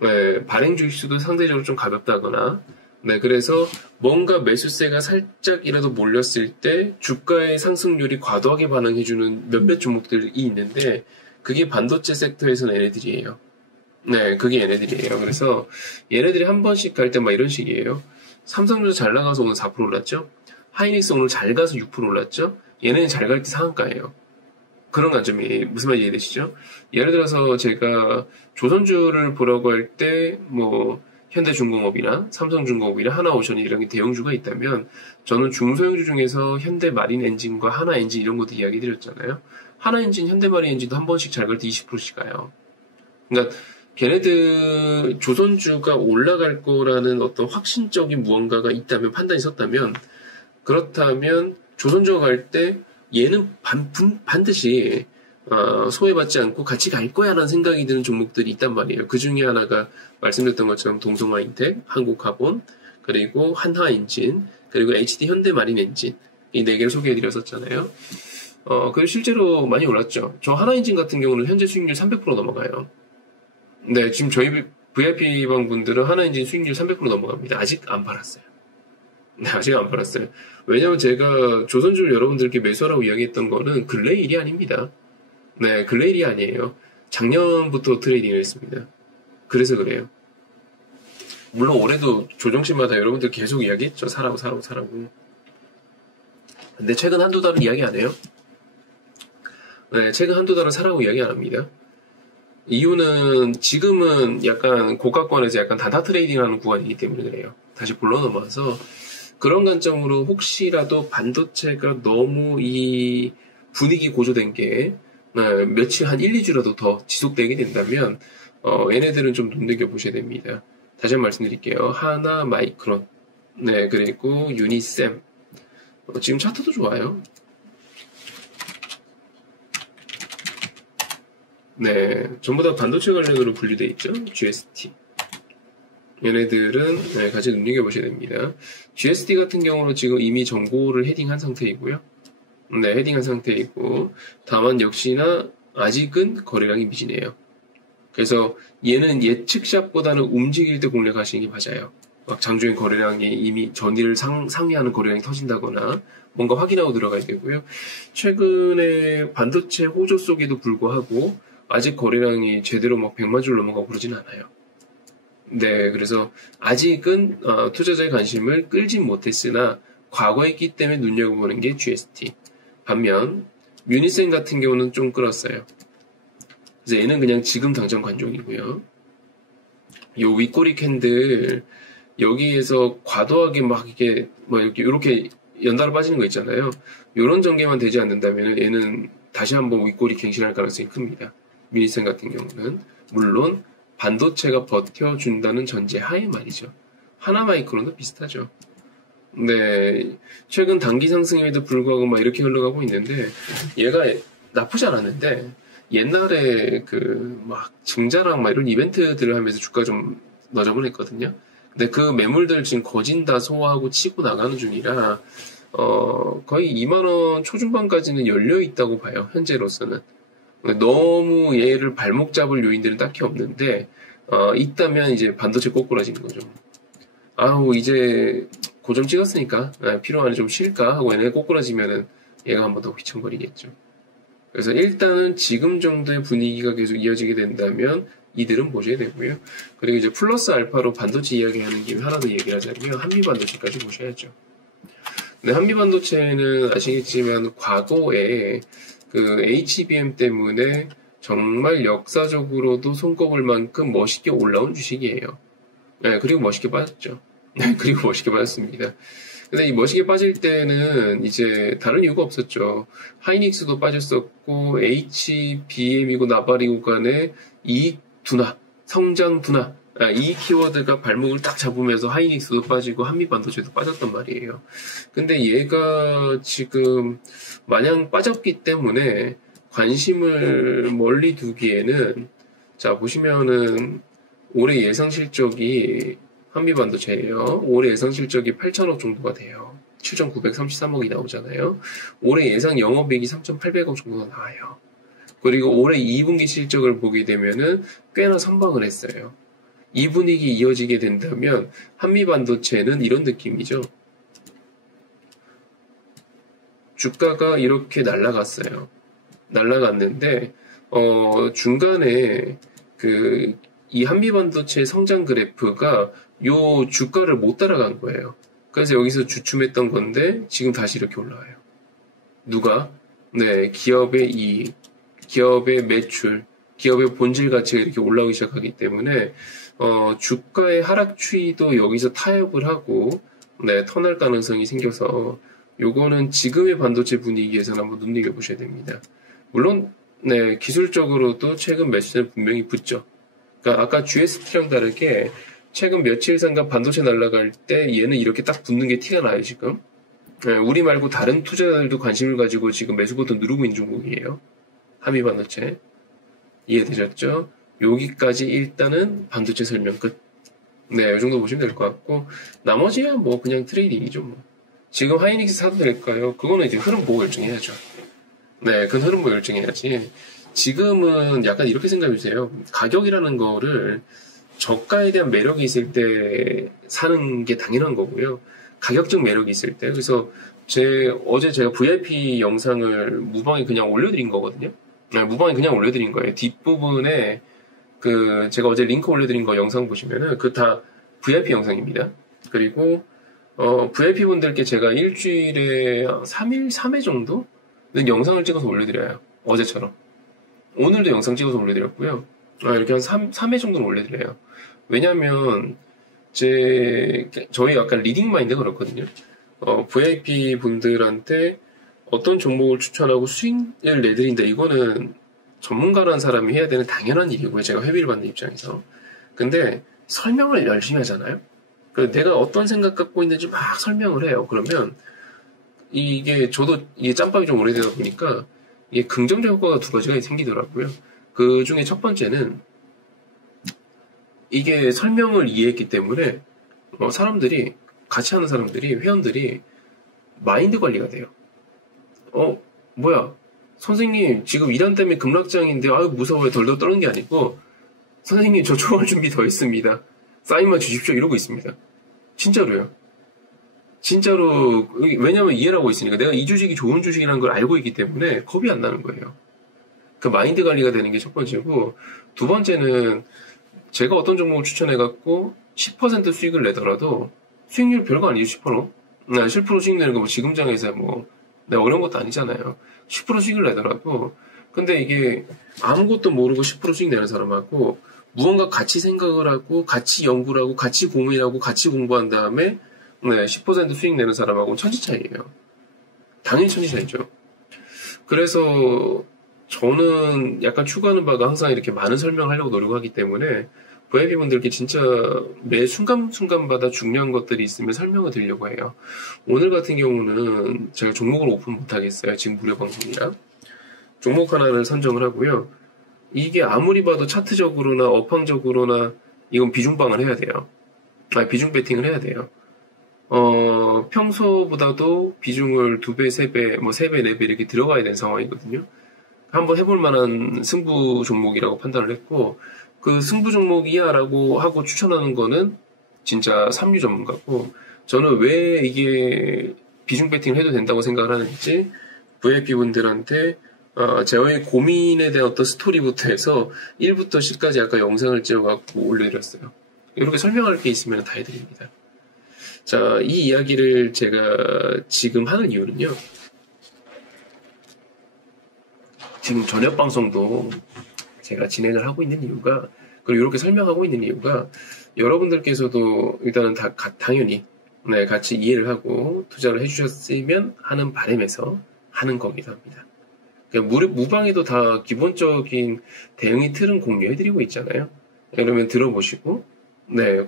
네, 발행 주식수도 상대적으로 좀 가볍다거나, 네, 그래서 뭔가 매수세가 살짝이라도 몰렸을 때 주가의 상승률이 과도하게 반응해주는 몇몇 종목들이 있는데, 그게 반도체 섹터에서는 얘네들이에요. 네, 그게 얘네들이에요. 그래서 얘네들이 한 번씩 갈 때 막 이런 식이에요. 삼성전자 잘 나가서 오늘 4% 올랐죠? 하이닉스 오늘 잘 가서 6% 올랐죠? 얘네는 잘 갈 때 상한가예요. 그런 관점이 무슨 말인지 이해되시죠? 예를 들어서 제가 조선주를 보라고 할 때 뭐 현대중공업이나 삼성중공업이나 하나오션이 이런 게 대형주가 있다면 저는 중소형주 중에서 현대마린엔진과 하나엔진 이런 것도 이야기 드렸잖아요. 하나엔진, 현대마린엔진도 한 번씩 잘 갈 때 20%씩 가요. 그러니까 걔네들 조선주가 올라갈 거라는 어떤 확신적인 무언가가 있다면, 판단이 섰다면, 그렇다면 조선주가 갈 때 얘는 반드시 소외받지 않고 같이 갈 거야 라는 생각이 드는 종목들이 있단 말이에요. 그 중에 하나가 말씀드렸던 것처럼 동성화인텍, 한국카본, 그리고 한화엔진, 그리고 HD 현대마린엔진, 이 네 개를 소개해드렸었잖아요. 그리고 실제로 많이 올랐죠. 저 하나엔진 같은 경우는 현재 수익률 300% 넘어가요. 네, 지금 저희 VIP방 분들은 하나엔진 수익률 300% 넘어갑니다. 아직 안 팔았어요. 네, 아직 안 팔았어요. 왜냐면 제가 조선주를 여러분들께 매수하라고 이야기했던 거는 근래 일이 아닙니다. 네, 근래 일이 아니에요. 작년부터 트레이딩을 했습니다. 그래서 그래요. 물론 올해도 조정치마다 여러분들 계속 이야기했죠. 사라고. 근데 최근 한두 달은 이야기 안 해요. 네, 최근 한두 달은 사라고 이야기 안 합니다. 이유는 지금은 약간 고가권에서 약간 다다 트레이딩하는 구간이기 때문에 그래요. 다시 불러 넘어와서 그런 관점으로 혹시라도 반도체가 너무 이 분위기 고조된 게 며칠 한 1, 2주라도 더 지속되게 된다면 얘네들은 좀 눈여겨보셔야 됩니다. 다시 한번 말씀드릴게요. 하나 마이크론, 네, 그리고 유니셈. 지금 차트도 좋아요. 네, 전부 다 반도체 관련으로 분류되어 있죠. GST. 얘네들은 네, 같이 눈여겨보셔야 됩니다. GST 같은 경우는 지금 이미 정고를 헤딩한 상태이고요. 네, 헤딩한 상태이고, 다만 역시나 아직은 거래량이 미진해요. 그래서 얘는 예측샷보다는 움직일 때 공략하시는 게 맞아요. 막 장중에 거래량이 이미 전일을 상회하는 거래량이 터진다거나 뭔가 확인하고 들어가야 되고요. 최근에 반도체 호조 속에도 불구하고 아직 거래량이 제대로 막 100만 줄 넘어가고 그러진 않아요. 네, 그래서 아직은 투자자의 관심을 끌진 못했으나 과거에 있기 때문에 눈여겨보는 게 GST. 반면 유니셈 같은 경우는 좀 끌었어요. 그래서 얘는 그냥 지금 당장 관종이고요. 요 윗꼬리 캔들 여기에서 과도하게 막 이렇게 이렇게 연달아 빠지는 거 있잖아요. 요런 전개만 되지 않는다면 얘는 다시 한번 윗꼬리 갱신할 가능성이 큽니다. 유니셈 같은 경우는 물론 반도체가 버텨준다는 전제 하에 말이죠. 하나마이크론도 비슷하죠. 네, 최근 단기 상승임에도 불구하고 막 이렇게 흘러가고 있는데, 얘가 나쁘지 않았는데, 옛날에 그 막 증자랑 막 이런 이벤트들을 하면서 주가 좀 너저분했거든요. 근데 그 매물들 지금 거진 다 소화하고 치고 나가는 중이라, 거의 2만 원 초중반까지는 열려 있다고 봐요. 현재로서는. 너무 얘를 발목 잡을 요인들은 딱히 없는데, 있다면 이제 반도체 꼬꾸라지는 거죠. 아우, 이제 고점 찍었으니까 필요하니 좀 쉴까 하고 얘네 꼬꾸라지면은 얘가 한 번 더 휘청거리겠죠. 그래서 일단은 지금 정도의 분위기가 계속 이어지게 된다면 이들은 보셔야 되고요. 그리고 이제 플러스 알파로 반도체 이야기하는 김에 하나 더 얘기를 하자면 한미반도체까지 보셔야죠. 근데 한미반도체는 아시겠지만 과거에 그 HBM 때문에 정말 역사적으로도 손꼽을 만큼 멋있게 올라온 주식이에요. 네, 그리고 멋있게 빠졌죠. 네, 그리고 멋있게 빠졌습니다. 근데 이 멋있게 빠질 때는 이제 다른 이유가 없었죠. 하이닉스도 빠졌었고, HBM이고 나발이고 간에 이익 둔화, 성장 둔화, 이 키워드가 발목을 딱 잡으면서 하이닉스도 빠지고 한미반도체도 빠졌단 말이에요. 근데 얘가 지금 마냥 빠졌기 때문에 관심을 멀리 두기에는, 자, 보시면은 올해 예상 실적이 한미반도체예요. 올해 예상 실적이 8천억 정도가 돼요. 7,933억이 나오잖아요. 올해 예상 영업이익이 3,800억 정도가 나와요. 그리고 올해 2분기 실적을 보게 되면은 꽤나 선방을 했어요. 이 분위기 이어지게 된다면 한미반도체는 이런 느낌이죠. 주가가 이렇게 날아갔어요. 날아갔는데 중간에 이 한미반도체 성장 그래프가 요 주가를 못 따라간 거예요. 그래서 여기서 주춤했던 건데 지금 다시 이렇게 올라와요. 누가? 네, 기업의 이익, 기업의 매출, 기업의 본질 가치가 이렇게 올라오기 시작하기 때문에 주가의 하락 추이도 여기서 타협을 하고 네, 턴할 가능성이 생겨서 요거는 지금의 반도체 분위기에서는 한번 눈여겨보셔야 됩니다. 물론 네, 기술적으로도 최근 매수는 분명히 붙죠. 그러니까 아까 GST랑 다르게 최근 며칠간가 반도체 날아갈 때 얘는 이렇게 딱 붙는 게 티가 나요, 지금. 네, 우리 말고 다른 투자자들도 관심을 가지고 지금 매수 버튼 누르고 있는 종목이에요. 한미반도체. 이해되셨죠? 여기까지 일단은 반도체 설명 끝. 네, 이 정도 보시면 될 것 같고, 나머지야 뭐 그냥 트레이딩이죠, 뭐. 지금 하이닉스 사도 될까요? 그거는 이제 흐름 보고 결정해야죠. 네, 그건 흐름 보고 결정해야지. 지금은 약간 이렇게 생각해주세요. 가격이라는 거를 저가에 대한 매력이 있을 때 사는 게 당연한 거고요. 가격적 매력이 있을 때. 그래서 어제 제가 VIP 영상을 무방에 그냥 올려드린 거거든요. 네, 무방에 그냥 올려드린 거예요. 뒷부분에 제가 어제 링크 올려드린 거 영상 보시면은 다 VIP 영상입니다. 그리고 VIP 분들께 제가 일주일에 3회 정도? 영상을 찍어서 올려드려요. 어제처럼. 오늘도 영상 찍어서 올려드렸고요. 이렇게 한 3회 정도는 올려드려요. 왜냐면, 저희 약간 리딩 마인드 그렇거든요. VIP 분들한테 어떤 종목을 추천하고 수익을 내드린다. 이거는 전문가라는 사람이 해야 되는 당연한 일이고요. 제가 회비를 받는 입장에서. 근데 설명을 열심히 하잖아요. 내가 어떤 생각 갖고 있는지 막 설명을 해요. 그러면 저도 이게 짬밥이 좀 오래되다 보니까 이게 긍정적 효과가 두 가지가 생기더라고요. 그 중에 첫 번째는 이게 설명을 이해했기 때문에 사람들이 같이 하는 사람들이 회원들이 마인드 관리가 돼요. 뭐야 선생님 지금 2단 때문에 급락장인데 아유 무서워요 덜덜 떠는 게 아니고 선생님 저 초월 준비 더 있습니다. 사인만 주십시오 이러고 있습니다. 진짜로요. 진짜로 왜냐면 이해를 하고 있으니까 내가 이 주식이 좋은 주식이라는 걸 알고 있기 때문에 겁이 안 나는 거예요. 그 마인드 관리가 되는 게 첫 번째고 두 번째는 제가 어떤 종목을 추천해갖고 10% 수익을 내더라도 수익률 별거 아니죠 10%? 10% 수익 내는 거 뭐 지금장에서 어려운 것도 아니잖아요. 10% 수익을 내더라도 근데 이게 아무것도 모르고 10% 수익 내는 사람하고 무언가 같이 생각을 하고 같이 연구를 하고 같이 고민하고 같이 공부한 다음에 10% 수익 내는 사람하고는 천지 차이예요. 당연히 천지 차이죠. 그래서 저는 약간 추구하는 바가 항상 이렇게 많은 설명을 하려고 노력하기 때문에 VIP분들께 진짜 매 순간순간마다 중요한 것들이 있으면 설명을 드리려고 해요. 오늘 같은 경우는 제가 종목을 오픈 못하겠어요. 지금 무료 방송이라. 종목 하나를 선정을 하고요. 이게 아무리 봐도 차트적으로나 업황적으로나 이건 비중방을 해야 돼요. 비중 배팅을 해야 돼요. 평소보다도 비중을 2배, 3배, 뭐 3배, 4배 이렇게 들어가야 되는 상황이거든요. 한번 해볼 만한 승부 종목이라고 판단을 했고, 그 승부 종목이야라고 하고 추천하는 거는 진짜 삼류 전문가고, 저는 왜 이게 비중 배팅을 해도 된다고 생각을 하는지, VIP분들한테 저의 고민에 대한 어떤 스토리부터 해서 1부터 10까지 아까 영상을 찍어갖고 올려드렸어요. 이렇게 설명할 게 있으면 다 해드립니다. 자, 이 이야기를 제가 지금 하는 이유는요. 지금 저녁 방송도 제가 진행을 하고 있는 이유가, 그리고 이렇게 설명하고 있는 이유가, 여러분들께서도 일단은 당연히 같이 이해를 하고 투자를 해주셨으면 하는 바람에서 하는 거기도 합니다. 그러니까 무방에도 다 기본적인 대응의 틀은 공유해드리고 있잖아요. 그러면 들어보시고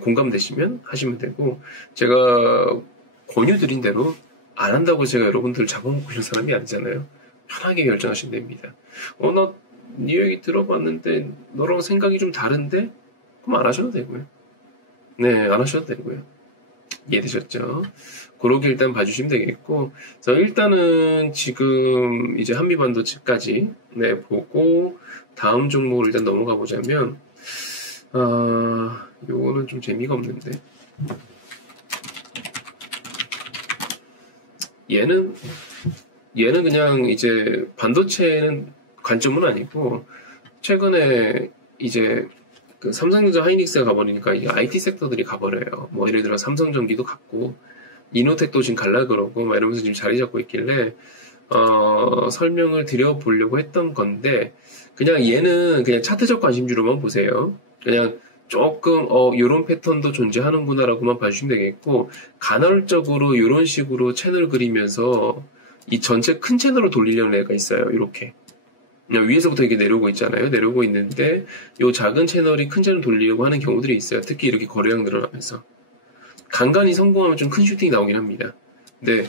공감되시면 하시면 되고, 제가 권유드린 대로 안 한다고 제가 여러분들 잡아먹고 이런 사람이 아니잖아요. 편하게 결정하시면 됩니다. 나 네 얘기 들어봤는데 너랑 생각이 좀 다른데? 그럼 안 하셔도 되고요. 안 하셔도 되고요. 이해되셨죠? 그러기 일단 봐주시면 되겠고, 그래서 일단은 지금 이제 한미반도체까지 보고 다음 종목을 일단 넘어가 보자면, 요거는 좀 재미가 없는데, 얘는 그냥 이제 반도체는 관점은 아니고, 최근에 이제 그 삼성전자 하이닉스가 가버리니까 이게 IT 섹터들이 가버려요. 뭐 예를 들어 삼성전기도 갔고, 이노텍도 지금 갈라 그러고 막 이러면서 지금 자리 잡고 있길래 설명을 드려보려고 했던 건데, 그냥 얘는 그냥 차트적 관심주로만 보세요. 그냥 조금 요런 패턴도 존재하는구나라고만 봐주시면 되겠고, 간헐적으로 요런 식으로 채널 그리면서 이 전체 큰 채널로 돌리려는 애가 있어요. 이렇게 그냥 위에서부터 이렇게 내려오고 있잖아요. 내려오고 있는데 요 작은 채널이 큰 채널 돌리려고 하는 경우들이 있어요. 특히 이렇게 거래량 늘어나면서 간간히 성공하면 좀 큰 슈팅이 나오긴 합니다. 근데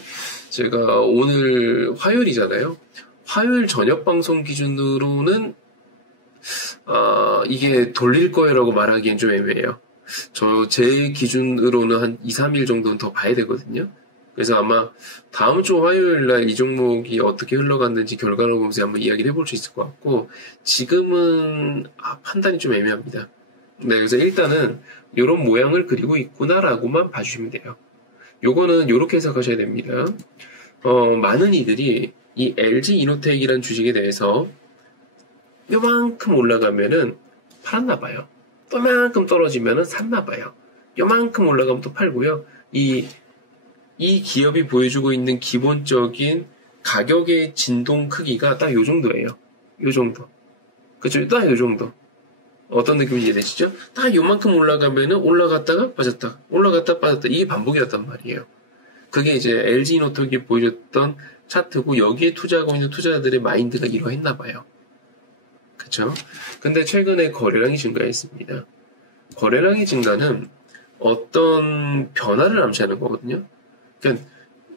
제가 오늘 화요일이잖아요. 화요일 저녁 방송 기준으로는 이게 돌릴 거예요라고 말하기엔 좀 애매해요. 제 기준으로는 한 2, 3일 정도는 더 봐야 되거든요. 그래서 아마 다음 주 화요일 날 이 종목이 어떻게 흘러갔는지 결과를 보면서 한번 이야기를 해볼 수 있을 것 같고, 지금은 판단이 좀 애매합니다. 그래서 일단은 이런 모양을 그리고 있구나라고만 봐주시면 돼요. 요거는 요렇게 해석하셔야 됩니다. 많은 이들이 이 LG 이노텍이라는 주식에 대해서 요만큼 올라가면은 팔았나 봐요. 요만큼 떨어지면은 샀나 봐요. 요만큼 올라가면 또 팔고요. 이 기업이 보여주고 있는 기본적인 가격의 진동 크기가 딱 요 정도예요. 요 정도. 그쵸? 딱 요 정도. 어떤 느낌인지 이해되시죠? 딱 요만큼 올라가면은 올라갔다가 빠졌다. 올라갔다 빠졌다. 이게 반복이었단 말이에요. 그게 이제 LG 이노텍이 보여줬던 차트고, 여기에 투자하고 있는 투자자들의 마인드가 이러했나 봐요. 그쵸? 근데 최근에 거래량이 증가했습니다. 거래량의 증가는 어떤 변화를 암시하는 거거든요. 그러니까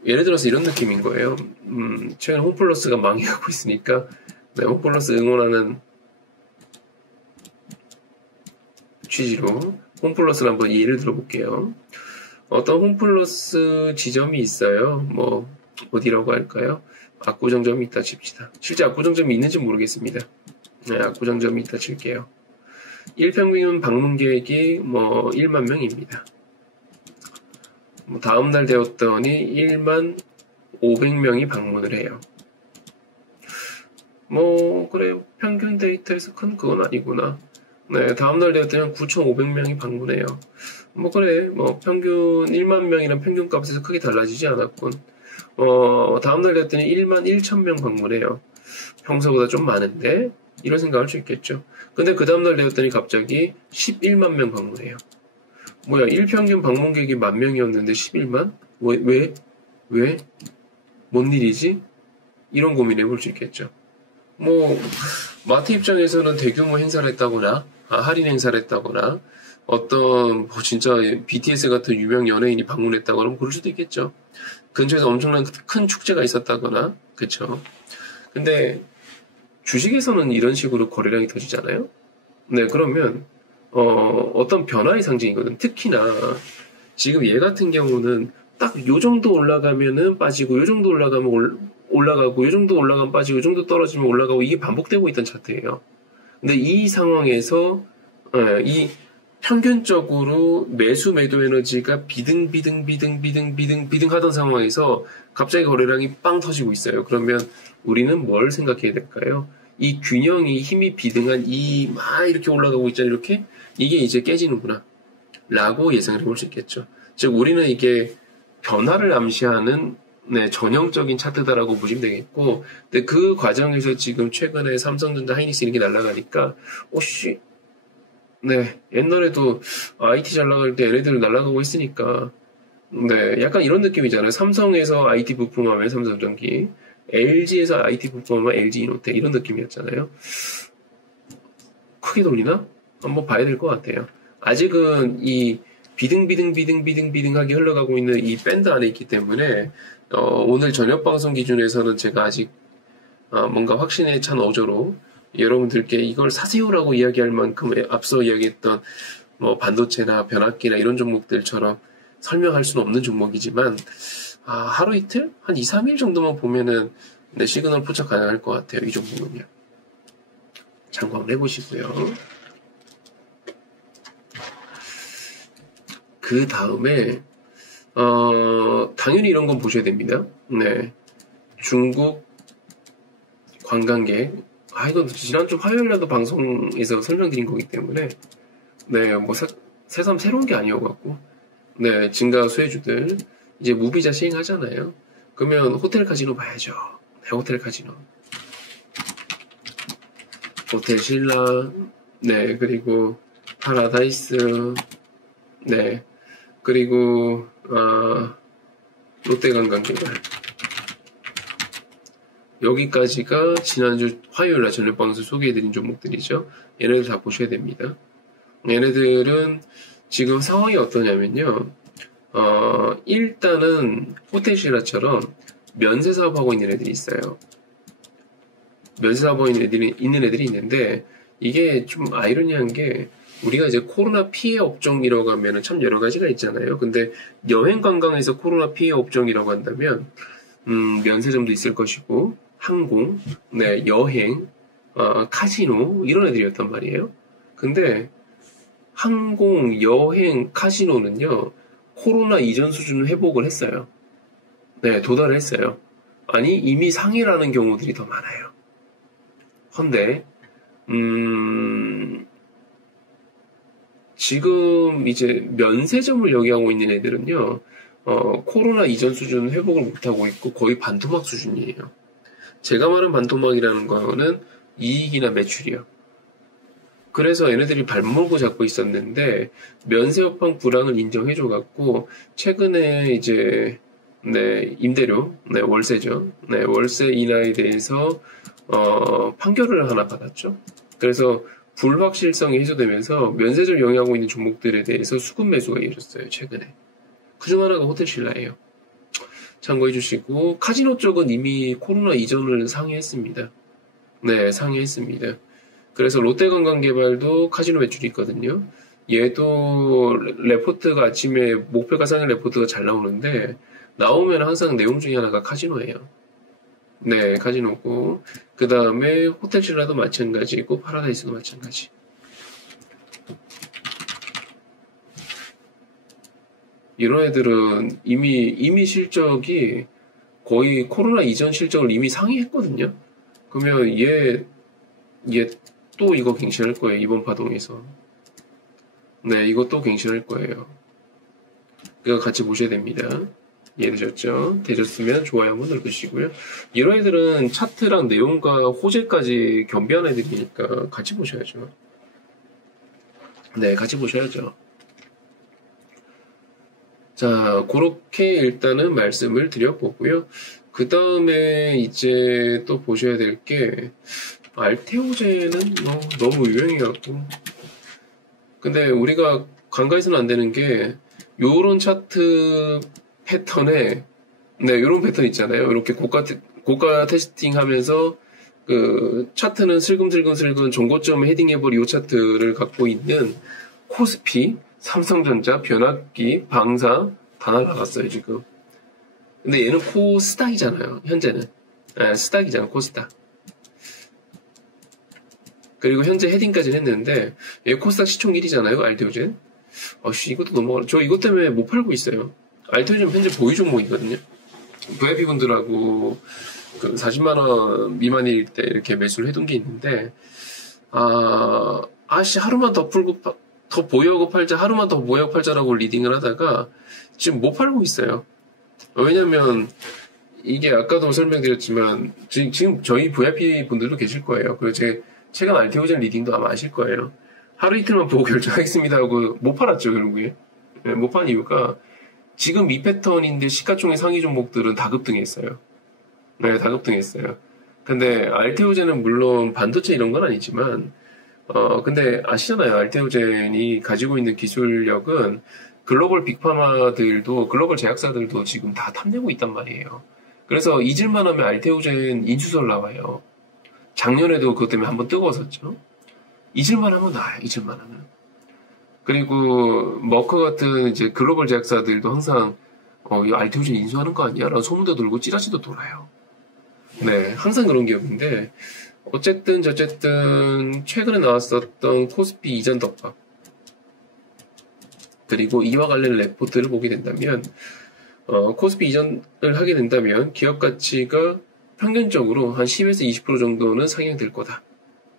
예를 들어서 이런 느낌인 거예요. 최근 홈플러스가 망해가고 있으니까 홈플러스 응원하는 취지로 홈플러스를 한번 예를 들어볼게요. 어떤 홈플러스 지점이 있어요. 뭐 어디라고 할까요? 압구정점이 있다 칩시다. 실제 압구정점이 있는지 모르겠습니다. 압구정점이 있다 칠게요. 1평균 방문 계획이 뭐 1만 명입니다. 다음날 되었더니 1만 500명이 방문을 해요. 그래, 평균 데이터에서 큰 그건 아니구나. 다음날 되었더니 9,500명이 방문해요. 그래, 평균 1만 명이란 평균 값에서 크게 달라지지 않았군. 다음날 되었더니 1만 1,000명 방문해요. 평소보다 좀 많은데? 이런 생각할 수 있겠죠. 근데 그 다음날 되었더니 갑자기 11만 명 방문해요. 일평균 방문객이 10,000명이었는데 11만? 왜? 뭔 일이지? 이런 고민 해볼 수 있겠죠. 마트 입장에서는 대규모 행사를 했다거나, 할인 행사를 했다거나, 어떤 뭐 진짜 BTS 같은 유명 연예인이 방문했다거나 그러면 그럴 수도 있겠죠. 근처에서 엄청난 큰 축제가 있었다거나, 그쵸. 근데 주식에서는 이런 식으로 거래량이 터지잖아요. 네, 그러면 어떤 변화의 상징이거든. 특히나 지금 얘 같은 경우는 딱 요 정도 올라가면은 빠지고, 요 정도 올라가면 올라가고, 요 정도 올라가면 빠지고, 요 정도 떨어지면 올라가고, 이게 반복되고 있던 차트예요. 근데 이 상황에서 이 평균적으로 매수 매도 에너지가 비등 하던 상황에서 갑자기 거래량이 빵 터지고 있어요. 그러면 우리는 뭘 생각해야 될까요? 이 균형이 힘이 비등한 이 막 이렇게 올라가고 있잖아요. 이렇게 이게 이제 깨지는구나 라고 예상을 해볼 수 있겠죠. 즉 우리는 이게 변화를 암시하는 전형적인 차트다라고 보시면 되겠고, 근데 그 과정에서 지금 최근에 삼성전자, 하이닉스 이렇게 날아가니까 오씨, 네, 옛날에도 IT 잘 나갈 때 얘네들 날아가고 했으니까, 네, 약간 이런 느낌이잖아요. 삼성에서 IT 부품하면 삼성전기, LG에서 IT 부품하면 LG 이노텍 이런 느낌이었잖아요. 크게 돌리나? 한번 봐야 될 것 같아요. 아직은 이 비등하게 흘러가고 있는 이 밴드 안에 있기 때문에 오늘 저녁 방송 기준에서는 제가 아직 뭔가 확신에 찬 어조로 여러분들께 이걸 사세요라고 이야기할 만큼 앞서 이야기했던 뭐 반도체나 변압기나 이런 종목들처럼 설명할 수는 없는 종목이지만 하루 이틀? 한 2, 3일 정도만 보면은 시그널 포착 가능할 것 같아요. 이 종목은요. 참고 한번 해보시고요. 그 다음에 당연히 이런 건 보셔야 됩니다. 네, 중국 관광객. 이건 지난주 화요일날도 방송에서 설명드린 거기 때문에 뭐 새삼 새로운 게 아니어갖고 증가 수혜주들 이제 무비자 시행하잖아요. 그러면 호텔 카지노 봐야죠. 네, 호텔 카지노, 호텔 신라, 그리고 파라다이스, 그리고 롯데관광개발. 여기까지가 지난주 화요일날 저녁방송 소개해드린 종목들이죠. 얘네들 다 보셔야 됩니다. 얘네들은 지금 상황이 어떠냐면요. 일단은 호텔신라처럼 면세사업하고 있는 애들이 있어요. 면세사업하고 있는 애들이 있는데, 이게 좀 아이러니한 게, 우리가 이제 코로나 피해 업종이라고 하면은 참 여러 가지가 있잖아요. 근데 여행 관광에서 코로나 피해 업종이라고 한다면, 면세점도 있을 것이고, 항공, 여행, 카지노, 이런 애들이었단 말이에요. 근데, 항공, 여행, 카지노는요, 코로나 이전 수준을 회복을 했어요. 도달을 했어요. 아니, 이미 상해라는 경우들이 더 많아요. 헌데, 지금 이제 면세점을 영위하고 있는 애들은요, 코로나 이전 수준 회복을 못하고 있고 거의 반토막 수준이에요. 제가 말한 반토막이라는 거는 이익이나 매출이요. 그래서 얘네들이 발목을 잡고 있었는데 면세 여파 불황을 인정해줘갖고 최근에 이제 임대료, 월세죠. 월세 인하에 대해서 판결을 하나 받았죠. 그래서 불확실성이 해소되면서 면세점 영위하고 있는 종목들에 대해서 수급 매수가 이어졌어요, 최근에. 그중 하나가 호텔신라예요. 참고해 주시고, 카지노 쪽은 이미 코로나 이전을 상회했습니다. 상회했습니다. 그래서 롯데관광개발도 카지노 매출이 있거든요. 얘도 레포트가 아침에 목표 가상의 레포트가 잘 나오는데, 나오면 항상 내용 중에 하나가 카지노예요. 카지노고, 그 다음에 호텔신라도 마찬가지고, 파라다이스도 마찬가지. 이런 애들은 이미 실적이 거의 코로나 이전 실적을 이미 상회했거든요. 그러면 얘 또 이거 갱신할 거예요, 이번 파동에서. 이거 또 갱신할 거예요. 그거 같이 보셔야 됩니다. 이해되셨죠? 되셨으면 좋아요 한번 눌러주시고요. 이런 애들은 차트랑 내용과 호재까지 겸비한 애들이니까 같이 보셔야죠. 같이 보셔야죠. 자, 그렇게 일단은 말씀을 드려보고요. 그 다음에 이제 또 보셔야 될 게, 알테오제는 너무 유행해갖고. 근데 우리가 간과해서는 안 되는 게 요런 차트 패턴에 네, 요런 패턴 있잖아요. 이렇게 고가 테스팅하면서 그 차트는 슬금슬금 전고점 헤딩해버리 요 차트를 갖고 있는 코스피, 삼성전자, 변압기, 방사 다 날아갔어요 지금. 근데 얘는 코스닥이잖아요. 현재는 스닥이잖아. 코스닥. 그리고 현재 헤딩까지는 했는데 얘 코스닥 시총 1위잖아요. 알테오젠. 이것도 넘어가. 저 이것 때문에 못 팔고 있어요. 알테오젠 현재 보유 종목이거든요. VIP 분들하고 그 40만원 미만일 때 이렇게 매수를 해둔 게 있는데 하루만 더 풀고 더 보유하고 팔자, 하루만 더 보유하고 팔자라고 리딩을 하다가 지금 못 팔고 있어요. 왜냐면 이게 아까도 설명드렸지만 지금 저희 VIP 분들도 계실 거예요. 그리고 제 최근 알테오젠 리딩도 아마 아실 거예요. 하루 이틀만 보고 결정하겠습니다 하고 못 팔았죠 결국에. 네, 못 판 이유가 지금 이 패턴인데 시가총액 상위 종목들은 다 급등했어요. 네, 다 급등했어요. 근데 알테오젠은 물론 반도체 이런 건 아니지만 근데 아시잖아요. 알테오젠이 가지고 있는 기술력은 글로벌 빅파마들도 글로벌 제약사들도 지금 다 탐내고 있단 말이에요. 그래서 잊을만 하면 알테오젠 인수설 나와요. 작년에도 그것 때문에 한번 뜨거웠었죠. 잊을만 하면 나와요. 잊을만 하면. 그리고 머커 같은 이제 글로벌 제약사들도 항상 이 알테오젠 인수하는 거 아니야? 라는 소문도 돌고 찌라시도 돌아요. 네, 항상 그런 기업인데 어쨌든 저쨌든 최근에 나왔었던 코스피 이전 덮밥 그리고 이와 관련 레포트를 보게 된다면 코스피 이전을 하게 된다면 기업 가치가 평균적으로 한 10에서 20% 정도는 상향될 거다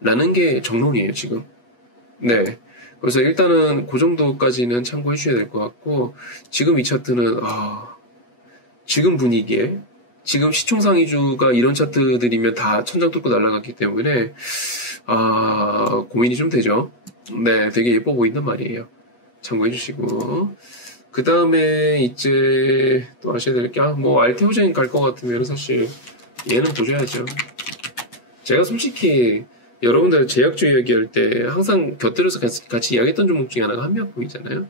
라는 게 정론이에요 지금. 네, 그래서 일단은 그 정도까지는 참고해 주셔야 될 것 같고 지금 이 차트는 지금 분위기에 지금 시총상위주가 이런 차트들이면 다 천장 뚫고 날아갔기 때문에 고민이 좀 되죠. 네, 되게 예뻐 보인단 말이에요. 참고해 주시고 그 다음에 이제 또 아셔야 될 게 알테오젠 갈 것 같으면 사실 얘는 보셔야죠. 제가 솔직히 여러분들 제약주 이야기할 때 항상 곁들여서 같이 이야기했던 종목 중에 하나가 한미약품이잖아요.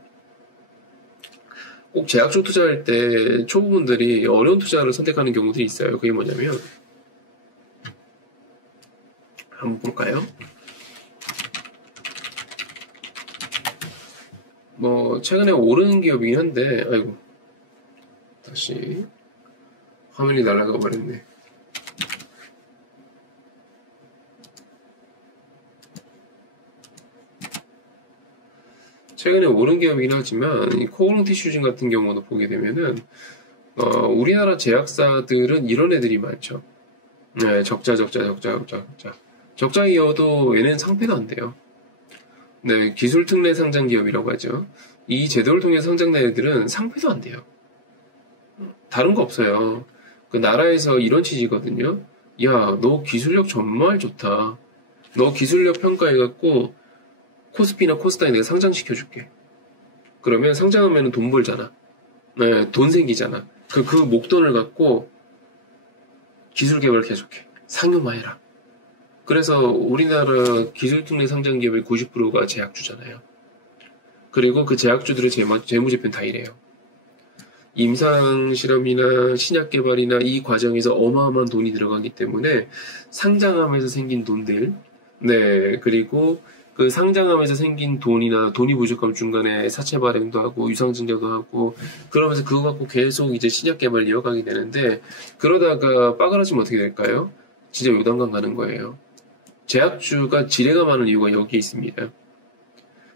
꼭 제약주 투자할 때 초보분들이 어려운 투자를 선택하는 경우들이 있어요. 그게 뭐냐면 한번 볼까요? 최근에 오르는 기업이긴 한데 아이고 다시 화면이 날아가 버렸네. 최근에 오른 기업이긴 하지만 이 코오롱 티슈진 같은 경우도 보게 되면은 우리나라 제약사들은 이런 애들이 많죠. 네, 적자이어도 얘는 상패가 안 돼요. 네, 기술 특례 상장 기업이라고 하죠. 이 제도를 통해 상장된 애들은 상패도 안 돼요. 다른 거 없어요. 그 나라에서 이런 취지거든요. 야, 너 기술력 정말 좋다. 너 기술력 평가해갖고 코스피나 코스닥에 내가 상장시켜줄게. 그러면 상장하면 돈 벌잖아. 네, 돈 생기잖아. 그 목돈을 갖고 기술 개발 계속해. 상용화해라. 그래서 우리나라 기술특례 상장 기업의 90%가 제약주잖아요. 그리고 그 제약주들의 재무제표는 다 이래요. 임상 실험이나 신약 개발이나 이 과정에서 어마어마한 돈이 들어가기 때문에 상장하면서 생긴 돈들, 네, 그리고 그 상장하면서 생긴 돈이나 돈이 부족하면 중간에 사채 발행도 하고 유상증자도 하고 그러면서 그거 갖고 계속 이제 신약 개발 이어가게 되는데 그러다가 빠그라지면 어떻게 될까요? 진짜 요단강 가는 거예요. 제약주가 지뢰가 많은 이유가 여기에 있습니다.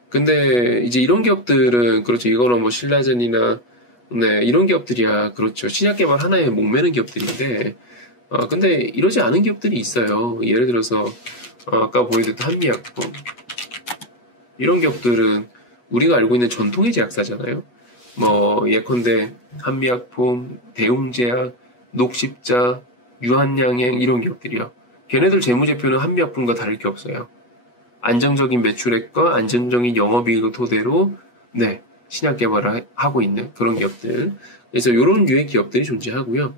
근데 이제 이런 기업들은 그렇죠. 이거는 신라젠이나 네, 이런 기업들이야. 그렇죠. 신약 개발 하나에 목매는 기업들인데 근데 이러지 않은 기업들이 있어요. 예를 들어서 아까 보여드렸던 한미약품 이런 기업들은 우리가 알고 있는 전통의 제약사잖아요. 예컨대 한미약품, 대웅제약, 녹십자, 유한양행 이런 기업들이요. 걔네들 재무제표는 한미약품과 다를 게 없어요. 안정적인 매출액과 안정적인 영업이익을 토대로 네, 신약 개발을 하고 있는 그런 기업들. 그래서 이런 유의 기업들이 존재하고요.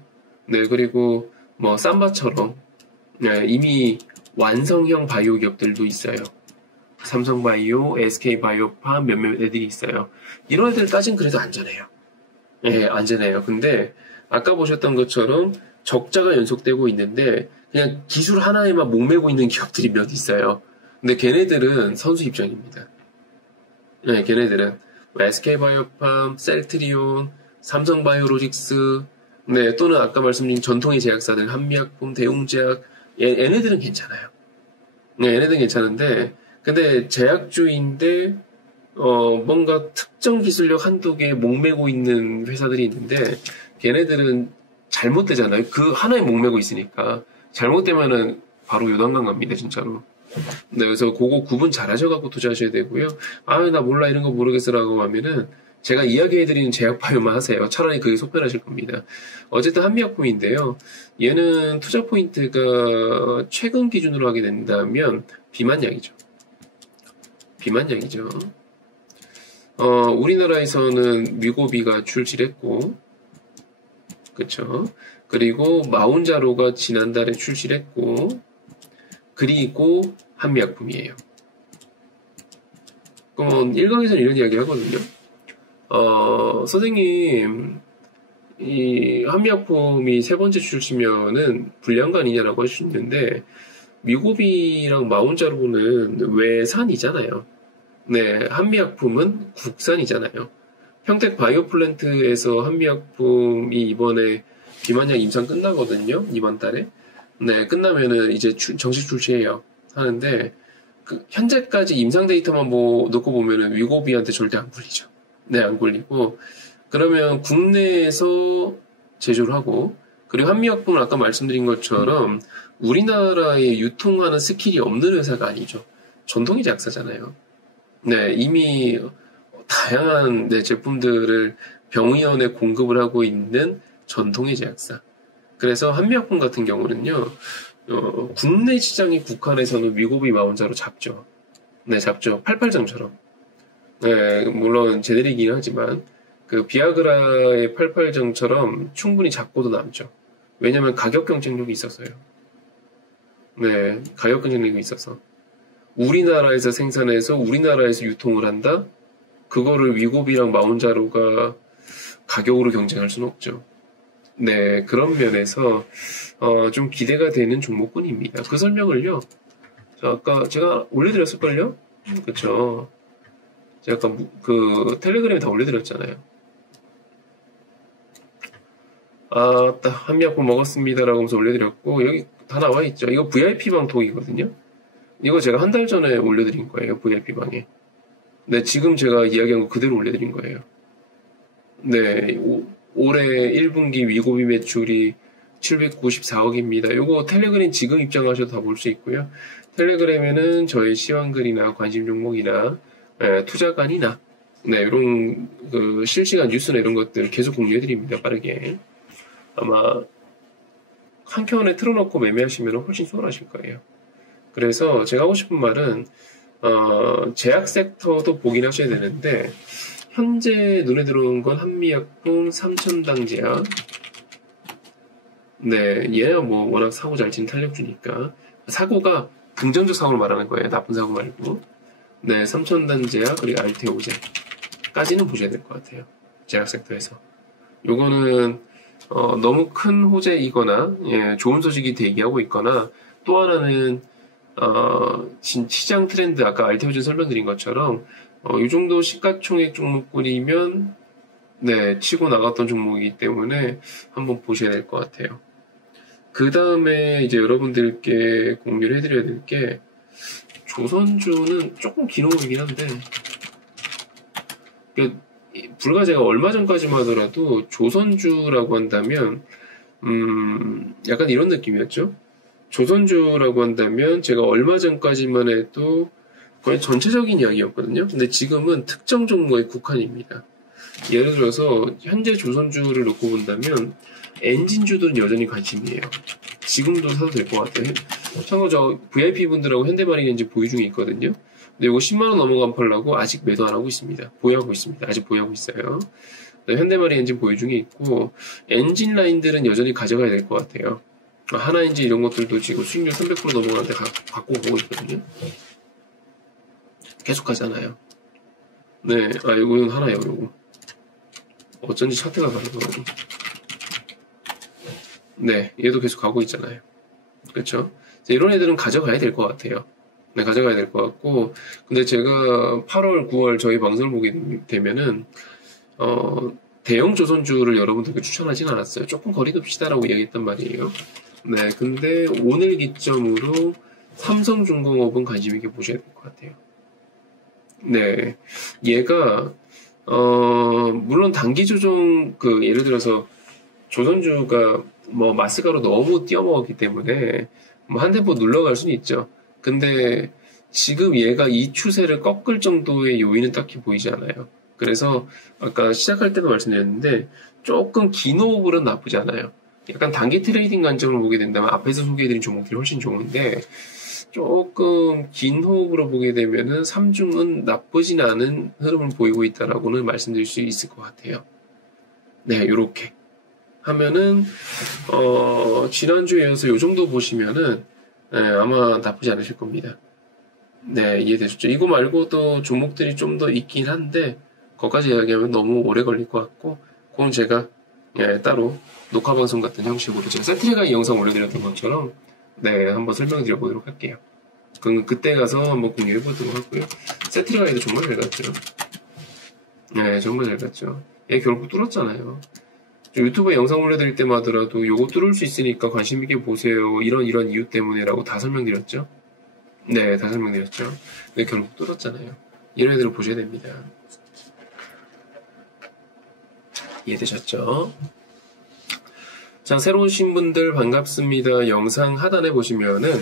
네, 그리고 삼바처럼 네, 이미 완성형 바이오 기업들도 있어요. 삼성바이오, SK바이오팜 몇몇 애들이 있어요. 이런 애들까진 그래도 안전해요. 예, 안전해요. 근데 아까 보셨던 것처럼 적자가 연속되고 있는데 그냥 기술 하나에만 목매고 있는 기업들이 몇 있어요. 근데 걔네들은 선수 입장입니다. 네, 걔네들은 SK바이오팜, 셀트리온, 삼성바이오로직스, 네, 또는 아까 말씀드린 전통의 제약사들 한미약품, 대웅제약, 얘네들은 괜찮아요. 네, 얘네들은 괜찮은데 근데 제약주인데 뭔가 특정 기술력 한두 개에 목매고 있는 회사들이 있는데 걔네들은 잘못되잖아요. 그 하나에 목매고 있으니까 잘못되면은 바로 요단강 갑니다, 진짜로. 네, 그래서 그거 구분 잘 하셔갖고 투자하셔야 되고요. 아, 나 몰라, 이런 거 모르겠어라고 하면은 제가 이야기해드리는 제약바이오만 하세요. 차라리 그게 속편하실 겁니다. 어쨌든 한미약품인데요. 얘는 투자 포인트가 최근 기준으로 하게 된다면 비만약이죠. 비만약이죠. 우리나라에서는 위고비가 출시를 했고, 그쵸. 그리고 마운자로가 지난달에 출시를 했고, 그리고 한미약품이에요. 그럼 1강에서는 이런 이야기 하거든요. 선생님, 이 한미약품이 세 번째 출시면은 불리한 거 아니냐라고 할 수 있는데, 위고비랑 마운자로는 외산이잖아요. 네, 한미약품은 국산이잖아요. 평택 바이오플랜트에서 한미약품이 이번에 비만약 임상 끝나거든요. 이번 달에. 네, 끝나면은 이제 정식 출시해요. 하는데, 현재까지 임상 데이터만 놓고 보면은 위고비한테 절대 안 굴리죠. 네, 안 굴리고. 그러면 국내에서 제조를 하고, 그리고 한미약품은 아까 말씀드린 것처럼 우리나라에 유통하는 스킬이 없는 회사가 아니죠. 전통의 제약사잖아요. 네, 이미 다양한 제품들을 병의원에 공급을 하고 있는 전통의 제약사. 그래서 한미약품 같은 경우는요, 국내 시장이 국한에서는 위고비 마운자로 잡죠. 네, 잡죠. 88점처럼. 네, 물론 제네릭이긴 하지만, 그 비아그라의 88점처럼 충분히 잡고도 남죠. 왜냐면 가격 경쟁력이 있어서요. 네, 가격 경쟁력이 있어서. 우리나라에서 생산해서 우리나라에서 유통을 한다? 그거를 위고비랑 마운자로가 가격으로 경쟁할 수는 없죠. 네, 그런 면에서 좀 기대가 되는 종목군입니다. 그 설명을요. 아까 제가 올려드렸을걸요? 그쵸. 제가 아까 그 텔레그램에 다 올려드렸잖아요. 딱 한미약품 먹었습니다라고 하면서 올려드렸고 여기 다 나와있죠. 이거 VIP방 톡이거든요. 이거 제가 한 달 전에 올려드린 거예요. VIP방에. 네, 지금 제가 이야기한 거 그대로 올려드린 거예요. 네, 올해 1분기 위고비 매출이 794억입니다. 요거 텔레그램 지금 입장하셔도 다 볼 수 있고요. 텔레그램에는 저의 시황글이나 관심 종목이나 투자관이나 이런 그 실시간 뉴스나 이런 것들 계속 공유해드립니다. 빠르게. 아마 한켠에 틀어놓고 매매하시면 훨씬 수월하실 거예요. 그래서 제가 하고 싶은 말은 제약 섹터도 보긴 하셔야 되는데 현재 눈에 들어오는 건 한미약품, 삼천당 제약. 네, 얘야 뭐 워낙 사고 잘 치는 탄력주니까 사고가 긍정적 사고를 말하는 거예요. 나쁜 사고 말고. 네, 삼천당 제약 그리고 알테오젠까지는 보셔야 될 것 같아요. 제약 섹터에서. 요거는 너무 큰 호재이거나 좋은 소식이 대기하고 있거나 또 하나는 시장 트렌드 아까 알테오젠 설명드린 것처럼 이 정도 시가총액 종목군이면 치고 나갔던 종목이기 때문에 한번 보셔야 될 것 같아요. 그 다음에 이제 여러분들께 공유를 해드려야 될 게 조선주는 조금 긴 호흡이긴 한데 불과 제가 얼마 전까지만 하더라도 조선주라고 한다면 약간 이런 느낌이었죠. 조선주라고 한다면 제가 얼마 전까지만 해도 거의 전체적인 이야기였거든요. 근데 지금은 특정 종목의 국한입니다. 예를 들어서 현재 조선주를 놓고 본다면 엔진주들은 여전히 관심이에요. 지금도 사도 될 것 같아요. 참고로 저 VIP 분들하고 현대마린 엔진 보유 중에 있거든요. 근데 이거 10만원 넘어가면 팔라고 아직 매도 안 하고 있습니다. 보유하고 있습니다. 아직 보유하고 있어요. 현대마린 엔진 보유 중에 있고 엔진 라인들은 여전히 가져가야 될 것 같아요. 하나엔진 이런 것들도 지금 수익률 300% 넘어가는데 갖고 오고 있거든요. 계속 가잖아요. 네, 아, 이거는 하나요, 요거. 어쩐지 차트가 다르더라고. 네, 얘도 계속 가고 있잖아요. 그렇죠? 이런 애들은 가져가야 될 것 같아요. 네, 가져가야 될 것 같고, 근데 제가 8월, 9월 저희 방송을 보게 되면은, 대형 조선주를 여러분들께 추천하진 않았어요. 조금 거리 둡시다라고 이야기했단 말이에요. 네, 근데 오늘 기점으로 삼성중공업은 관심 있게 보셔야 될 것 같아요. 네, 얘가, 물론 단기 조정, 예를 들어서 조선주가 뭐 마스가로 너무 뛰어먹었기 때문에 뭐 한 템포 눌러갈 수는 있죠. 근데 지금 얘가 이 추세를 꺾을 정도의 요인은 딱히 보이지 않아요. 그래서 아까 시작할 때도 말씀드렸는데 조금 긴 호흡으로는 나쁘지 않아요. 약간 단기 트레이딩 관점으로 보게 된다면 앞에서 소개해드린 종목들이 훨씬 좋은데 조금 긴 호흡으로 보게 되면은 삼중은 나쁘진 않은 흐름을 보이고 있다라고는 말씀드릴 수 있을 것 같아요. 네, 요렇게 하면은 지난주에 이어서 요 정도 보시면은 네, 아마 나쁘지 않으실 겁니다. 네, 이해되셨죠? 이거 말고도 종목들이 좀 더 있긴 한데 거기까지 이야기하면 너무 오래 걸릴 것 같고 그건 제가 따로 녹화방송 같은 형식으로 제가 세트리가 이 영상 올려드렸던 것처럼 네, 한번 설명드려 보도록 할게요. 그럼 그때 가서 한번 공유해 보도록 하고요. 세트리가이도 정말 잘 갔죠. 네, 정말 잘 갔죠. 얘 결국 뚫었잖아요. 유튜브에 영상 올려드릴 때마다라도 요거 뚫을 수 있으니까 관심 있게 보세요. 이런 이유 때문에라고 다 설명드렸죠. 네, 다 설명드렸죠. 근데 결국 뚫었잖아요. 이런 애들을 보셔야 됩니다. 이해되셨죠? 자, 새로 오신 분들 반갑습니다. 영상 하단에 보시면은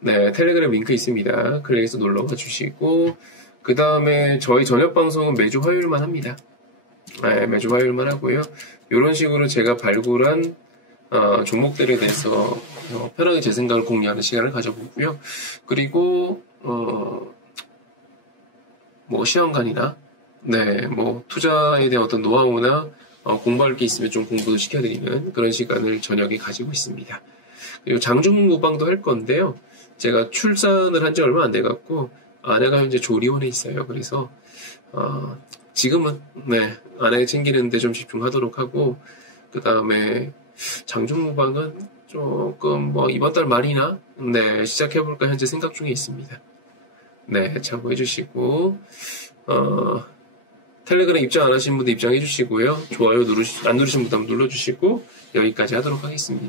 네, 텔레그램 링크 있습니다. 클릭해서 놀러가 주시고 그 다음에 저희 저녁 방송은 매주 화요일만 합니다. 네, 매주 화요일만 하고요. 이런 식으로 제가 발굴한 종목들에 대해서 편하게 제 생각을 공유하는 시간을 가져보고요. 그리고 뭐 시험관이나 네, 뭐 투자에 대한 어떤 노하우나 공부할 게 있으면 좀 공부도 시켜드리는 그런 시간을 저녁에 가지고 있습니다. 그리고 장중 무방도 할 건데요. 제가 출산을 한 지 얼마 안 돼갖고 아내가 현재 조리원에 있어요. 그래서 지금은 네, 아내 챙기는데 좀 집중하도록 하고 그 다음에 장중 무방은 조금 뭐 이번 달 말이나 네, 시작해볼까 현재 생각 중에 있습니다. 네, 참고해주시고 텔레그램 입장 안 하신 분들 입장해주시고요. 좋아요 안 누르신 분들 한번 눌러주시고 여기까지 하도록 하겠습니다.